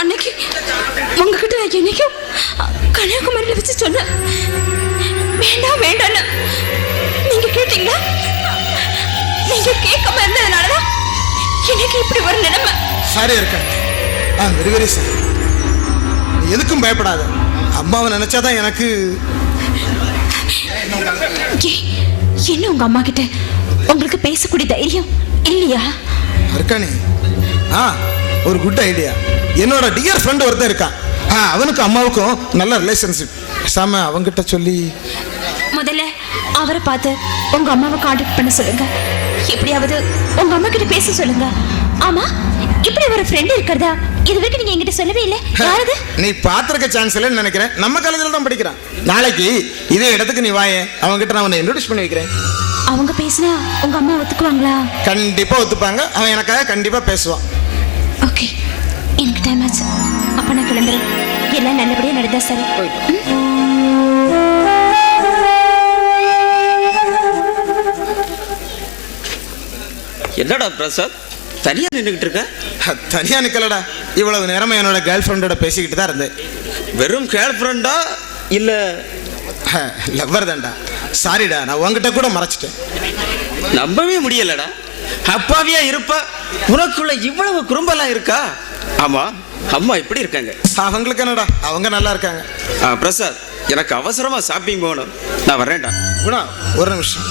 அன்னைக்கு உங்ககிட்ட நான் என்னைக்கும் கன்னியாகுமரியில வச்சு சொன்னேன், வேண்டாம் வேண்டான்னு. நீங்க கேட்டீங்களா? நீங்க கேட்காம இருந்ததுனாலதான் எனக்கு இப்படி ஒரு நிலைமை. சாரி அர்க்காணி, வெரி வெரி சாரி. எதுக்கும் பயப்படாத. அம்மாவை நினைச்சாதான் எனக்கு. என்ன உங்க அம்மா கிட்ட உங்களுக்கு பேசக்கூடிய தைரியம் இல்லையா? அர்க்காணி, ஒரு குட் ஐடியா. என்னோட டியர் ஃப்ரெண்ட் ஒருத்தன் இருக்கான். அவனுக்கும் அம்மாவுக்கும் நல்ல ரிலேஷன்ஷிப். பேசாம அவங்கிட்ட சொல்லி முதல்ல அவரை பார்த்து உங்க அம்மாவை கான்டாக்ட் பண்ண சொல்லுங்க. எப்படியாவது உங்க அம்மா கிட்ட பேச சொல்லுங்க. ஆமா, இப்படி ஒரு ஃப்ரெண்ட் இருக்கிறதா இது வரைக்கும் நீங்க என்கிட்ட சொல்லவே இல்லை. யாரது? நீ பாத்திருக்க சான்ஸ் இல்லைன்னு நினைக்கிறேன். நம்ம காலேஜில் தான் படிக்கிறான். நாளைக்கு இதே இடத்துக்கு நீ வாயே, அவன்கிட்ட நான் உன்னை இன்ட்ரோடியூஸ் பண்ணி வைக்கிறேன். அவங்க பேசினா உங்க அம்மா ஒத்துக்குவாங்களா? கண்டிப்பா ஒத்துப்பாங்க. அவன் எனக்காக கண்டிப்பா பேசுவான். ஓகே, எனக்கு டைம் ஆச்சு. அப்ப நான் கிளம்புறேன். எல்லாம் நல்லபடியா நடந்தா சரி. என்னடா பிரசாத், தனியா நின்றுகிட்டு இருக்க? தனியா நிக்கலடா. இவ்வளவு நேரமா என்னோட கேர்ள் ஃப்ரெண்டோட பேசிக்கிட்டு தான் இருந்தேன். வெறும் கேர்ள் ஃப்ரெண்டா இல்ல லவ்வர் தான்டா. சாரிடா, நான் உங்ககிட்ட கூட மறைச்சிட்டேன். நம்பவே முடியலடா. அப்பாவியா இருப்ப, உனக்குள்ள இவ்வளவு குறும்பெல்லாம் இருக்கா? ஆமா, அம்மா எப்படி இருக்காங்க? அவங்களுக்கு என்னடா, அவங்க நல்லா இருக்காங்க. பிரசாத், எனக்கு அவசரமா ஷாப்பிங் போகணும். நான் வரேன்டா. குணா, ஒரு நிமிஷம்.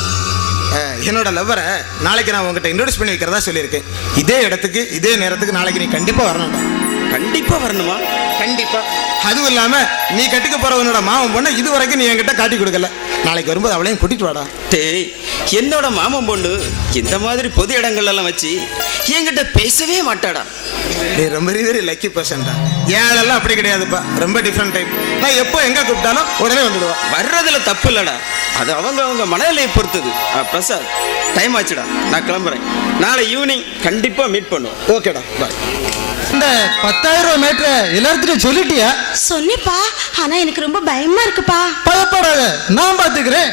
என்னோட லவ்வரை நாளைக்கு நான் உங்ககிட்ட இன்ட்ரோடியூஸ் பண்ணி வைக்கிறதா சொல்லியிருக்கேன். இதே இடத்துக்கு இதே நேரத்துக்கு நாளைக்கு நீ கண்டிப்பா வரணும்டா. கண்டிப்பா வரணுமா? கண்டிப்பா. அதுவும் இல்லாம நீ கட்டிக்க போறவனோட மாமன் பொண்ணு இது வரைக்கும் நீ என்கிட்ட காட்டி கொடுக்கல. நாளைக்கு வரும்போது அவளையும் கூட்டிட்டு வாடா. டேய், என்னோட மாமன் பொண்ணு இந்த மாதிரி பொது இடங்கள்ல எல்லாம் வச்சு என்கிட்ட பேசவே மாட்டாடா. நீ ரொம்ப வெரி லக்கி பர்சன்டா. ஏழெல்லாம் அப்படி கிடையாதுப்பா, ரொம்ப டிஃப்ரெண்ட் டைப். நான் எப்போ எங்க கூப்பிட்டாலும் உடனே வந்துடுவா. வர்றதுல தப்பு இல்லடா, அது அவங்க மனநிலையை பொறுத்தது. பிரசாத், டைம் ஆச்சுடா, நான் கிளம்புறேன். நாளை ஈவினிங் கண்டிப்பா மீட் பண்ணுவோம். ஓகேடா, பாய். இந்த 10,000 ரூபாய் மேட்ரை எல்லார்த்திட்டையும் சொல்லிட்டியா? சொன்னேப்பா, ஆனா எனக்கு ரொம்ப பயமா இருக்குப்பா. பயப்படாத, நான் பாத்துக்கிறேன்.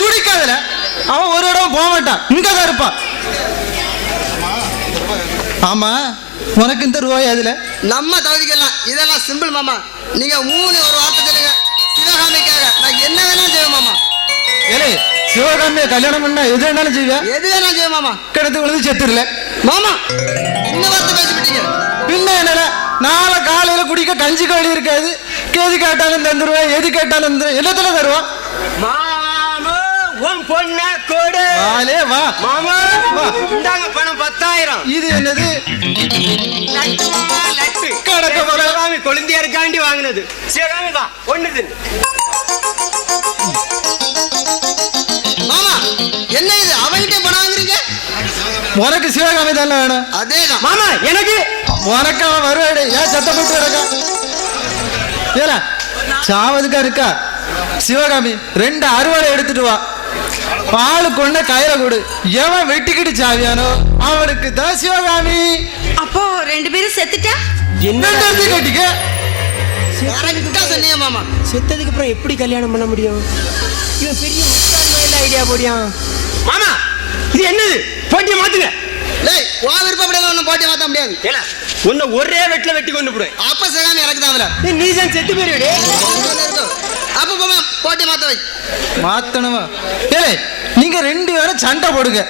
துடிக்காதல, அவன் ஒரு இடம் போக மாட்டான், இங்கதான் இருப்பான். ஆமா, உனக்கு இந்த ரூபாய் அதுல நம்ம தகுதிக்கலாம். இதெல்லாம் சிம்பிள் மாமா. நீங்க 3 ஒரு வார்த்தை சொல்லுங்க, சிவகாமிக்காக நான் என்ன வேணாலும் செய்வேன் மாமா. ஏலே, சிவகாமியை கல்யாணம் பண்ணா எது வேணாலும் செய்வியா? எது வேணாலும் செய்வேன் மாமா. கிடத்து விழுந்து செத்துருல மாமா, என்ன வார்த்தை பேசிவிட்டீங்க? பின்ன என்ன, நாளை காலையில குடிக்க கஞ்சி காலி இருக்காது. எது கேட்டாலும் தந்துருவேன், எது கேட்டாலும் எல்லாத்துல தருவான். மாமா, உன் பொண்ண கொடு. வாலே வா. மாமா வா. இந்தாங்க பணம் 10,000. இது என்னது? லட்டுமா, லட்டு. கடக்க போற. சிவகாமி கொழுந்தியாருக்காண்டி வாங்கினது. சிவகாமி வா, ஒண்ணு தின்னு. மாமா என்ன இது அவன்கிட்ட பணம் வாங்குறீங்க? உனக்கு சிவகாமி தானே வேணும்? அதேதான். மாமா எனக்கு உனக்கு அவன் வருவாடு. ஏன் சத்தம் போட்டு கிடக்கா? ஏல சாவதுக்கா இருக்கா? சிவகாமி 2 அறுவாடை எடுத்துட்டு வா. பால் கொண்ட கையில கொடு. எவன் வெட்டிக்கிட்டு சாவியானோ அவனுக்கு தான் சிவகாமி. அப்போ 2 பேரும் செத்துட்டா? என்ன கட்டிக்க. கரெக்டா சொன்னீங்க மாமா. செத்ததுக்கு அப்புறம் எப்படி கல்யாணம் பண்ண முடியும்? இவன் பெரிய முட்டாள் ஐடியா போடியான். மாமா இது என்னது? போட்டியை மாத்துங்க. டேய் வா விருப்பப்படல ஒன்னும் போட்டி மாத்த முடியாது. ஏல உன்னை ஒரே வெட்டில வெட்டி கொண்டு போடு. அப்ப சிவகாமி எனக்கு தான். நீ தான் செத்து போயிருடே. அப்ப போமா போட்டி மாத்த வை. மாத்தணுமா? ஏய் நீங்க 2 பேரும் சண்டை போடுங்க.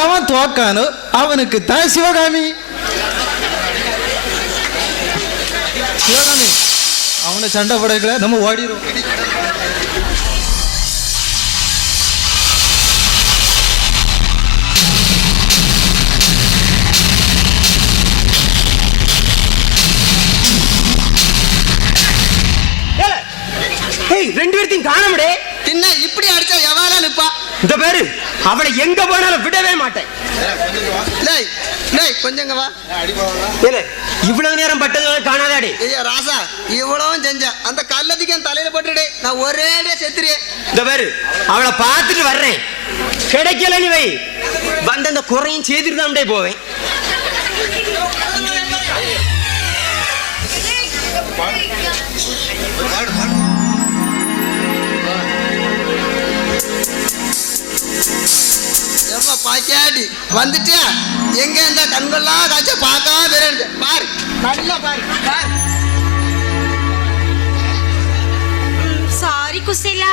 எவன் தோக்கானோ அவனுக்கு தான் சிவகாமி. சிவகாமி அவனை சண்டை போடல, நம்ம ஓடிடுவோம். ஏய் 2 பேர்த்தையும் காணோம்டே. பின்ன இப்படி அடிச்சா எவாலா நிப்பா? இந்த பேரு அவளை எங்க போனாலும் விடவே மாட்டேன். டேய் டேய் கொஞ்சங்க வா. ஏல இவ்வளவு நேரம் பட்டது காணாதாடி. ஐயா ராசா இவ்வளவும் செஞ்ச அந்த கல்லதிக்கு என் தலையில போட்டுடே நான் ஒரேடியா செத்துறேன். இந்த பேரு அவளை பார்த்துட்டு வர்றேன். கிடைக்கல நீ வை. வந்து அந்த குறையும் செய்துட்டு தான் போவேன். ஏம்மா பாக்கியாடி வந்துட்டியா? எங்க இந்த கண்கள்லாம் காய்ச்ச பார்க்காம வேற பாரு நல்லா பாரு பாரு. சாரி குசேலா.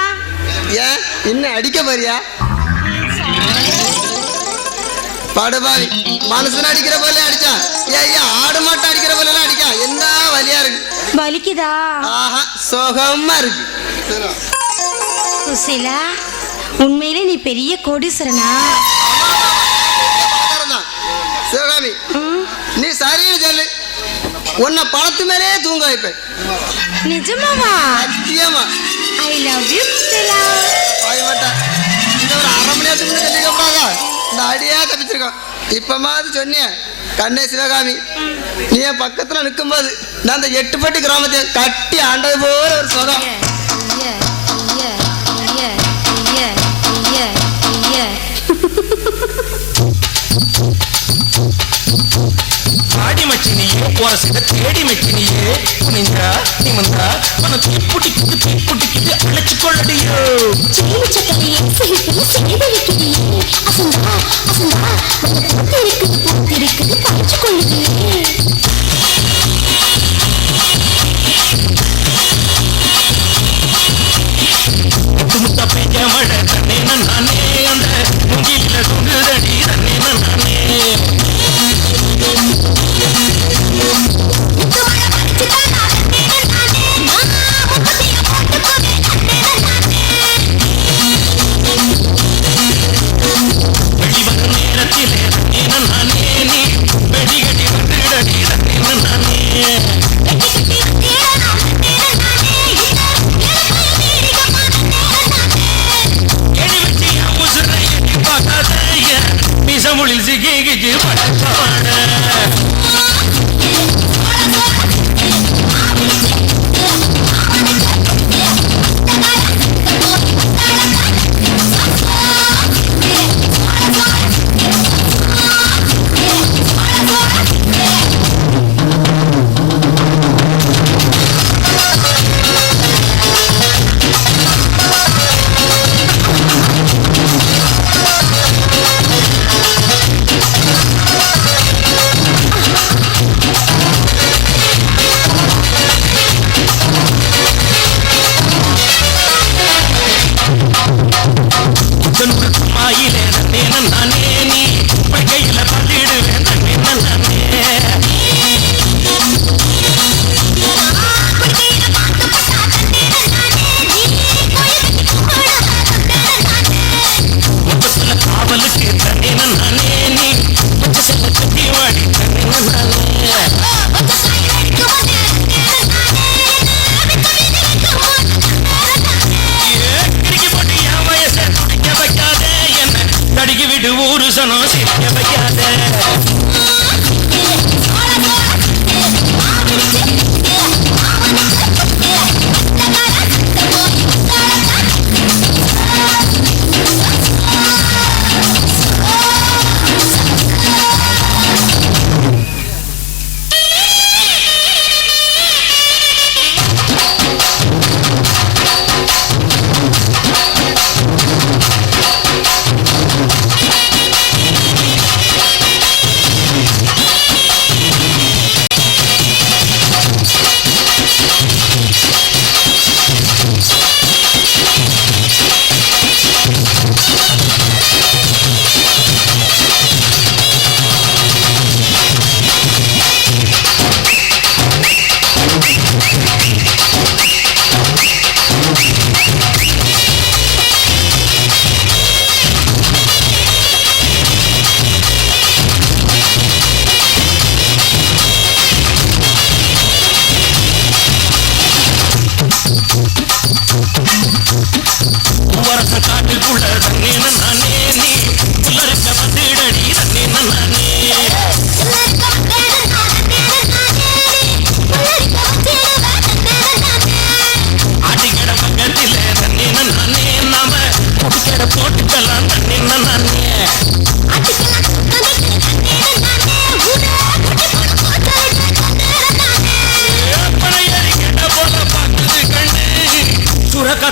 ஏன் இன்னும் அடிக்க போறியா? படுபாவி மனுஷன் அடிக்கிற போல அடிச்சா ஐயா ஆடு மாட்டை அடிக்கிற போல அடிக்கா. என்ன வலியா இருக்கு? வலிக்குதா? ஆஹா சோகமா இருக்கு. குசேலா உண்மையிலே நீ பெரிய கோடீஸ்வரனா? சிவகாமி நீ சரின்னு சொல்லு. உன்னை பணத்து மேலே தூங்க வைப்பேன். நிஜமாவா? சத்தியமா. I love you Kuchela. வாய் மாட்டா. இந்த ஒரு 1/2 மணி நேரத்துக்கு சொல்லிக்க கூடாதா? இந்த அடியா தப்பிச்சிருக்கோம். இப்பமாவது சொன்னிய கண்ணே சிவகாமி நீ என் பக்கத்துல நிற்கும் போது நான் அந்த 8பட்டி கிராமத்தை கட்டி ஆண்டது போல ஒரு சுகம். ஆடி மச்சினியே போரசிட தேடி மெச்சினியே நின்றா நிமந்தா மன தீப்புட்டிக்கு தீப்புட்டிக்கு அழைச்சு கொள்ளடியோ. முத்த பெய்ய மழை தன்னே நானே அந்த முங்கில தொங்குதடி தன்னே நானே. வெளிவரும் நேரத்திலே நானே நீ வெடிகட்டி வந்துடடி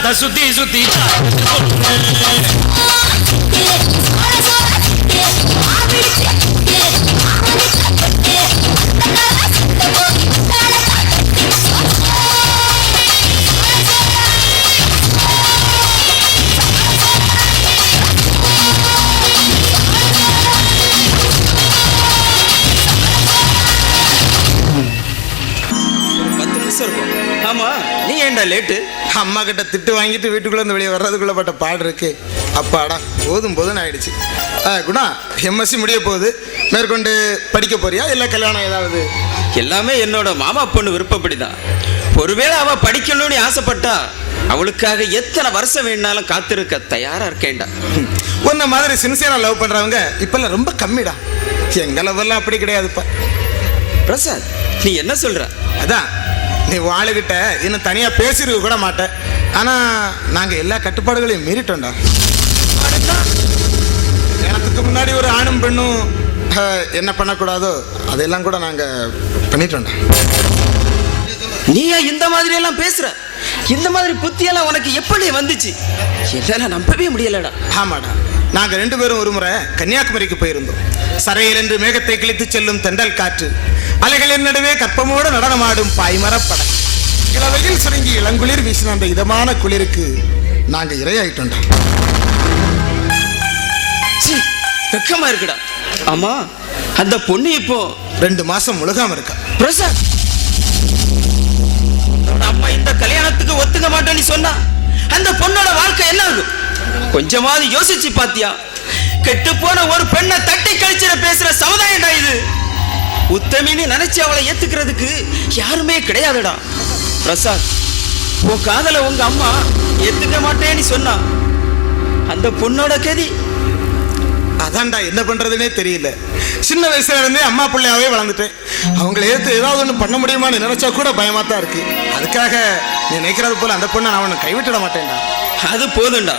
அத சுத்தி சுத்தி தாயத்து பொண்ணு. ஆமா நீ ஏன்டா லேட்டு? அம்மா கிட்ட திட்டு வாங்கிட்டு வீட்டுக்குள்ள இருந்து வெளியே வர்றதுக்குள்ள பட்ட பாடு இருக்கு. அப்பாடா போதும் ஆயிடுச்சு. குணா, எம்எஸ்சி முடிய போகுது. மேற்கொண்டு படிக்க போறியா இல்ல கல்யாணம் ஏதாவது? எல்லாமே என்னோட மாமா பொண்ணு விருப்பப்படிதான். ஒருவேளை அவ படிக்கணும்னு ஆசைப்பட்டா அவளுக்காக எத்தனை வருஷம் வேணாலும் காத்திருக்க தயாரா இருக்கேன்டா. உன்ன மாதிரி சின்சியரா லவ் பண்றவங்க இப்பெல்லாம் ரொம்ப கம்மிடா. எங்க லவ் எல்லாம் அப்படி கிடையாதுப்பா. பிரசாத், நீ என்ன சொல்ற? அதான் நீ வாளுகிட்ட இன்னும் தனியா பேசிருக்க கூட மாட்டேன். ஆனா நாங்க எல்லா கட்டுப்பாடுகளையும் மீறிட்டோம்டா. எனக்கு முன்னாடி ஒரு ஆணும் பெண்ணும் என்ன பண்ணக்கூடாதோ அதெல்லாம் கூட நாங்க பண்ணிட்டோம்டா. நீ இந்த மாதிரி எல்லாம் பேசுற? இந்த மாதிரி புத்தியெல்லாம் உனக்கு எப்படி வந்துச்சு? என்னால நம்பவே முடியலடா. ஆமாடா, நாங்க 2 பேரும் ஒரு முறை கன்னியாகுமரிக்கு போயிருந்தோம். சரையில் என்று மேகத்தை கிழித்து செல்லும் தென்றல் காற்று, அலைகளின் நடுவே கற்பமோடு நடனமாடும் பாய்மரப்படை, இளவையில் சுருங்கி இளங்குளிர் வீசின அந்த இதமான குளிருக்கு நாங்க இரையாயிட்டோம்டா. வெக்கமா இருக்குடா. ஆமா, அந்த பொண்ணு இப்போ 2 மாசம் முழுகாம இருக்கா. பிரசாத், அம்மா இந்த கல்யாணத்துக்கு ஒத்துக்க மாட்டேன்னு சொன்னா அந்த பொண்ணோட வாழ்க்கை என்ன ஆகும்? கொஞ்சமாவது யோசிச்சு பாத்தியா? கெட்டு போன ஒரு பெண்ணை தட்டி கழிச்சிட பேசுற சமுதாயம்டா இது. உத்தமின்னு நினைச்சு அவளை ஏத்துக்கிறதுக்கு யாருமே கிடையாதுடா. பிரசாத், உன் காதல உங்க அம்மா ஏத்துக்க மாட்டேன்னு சொன்னா அந்த பொண்ணோட கதி அதான்டா என்ன பண்றதுன்னே தெரியல. சின்ன வயசுல இருந்தே அம்மா பிள்ளையாவே வளர்ந்துட்டேன். அவங்களை ஏத்து ஏதாவது ஒண்ணு பண்ண முடியுமான்னு நினைச்சா கூட பயமா தான் இருக்கு. அதுக்காக நீ நினைக்கிறது போல அந்த பொண்ணை நான் அவனை கைவிட்டுட மாட்டேன்டா. அது போதும்டா.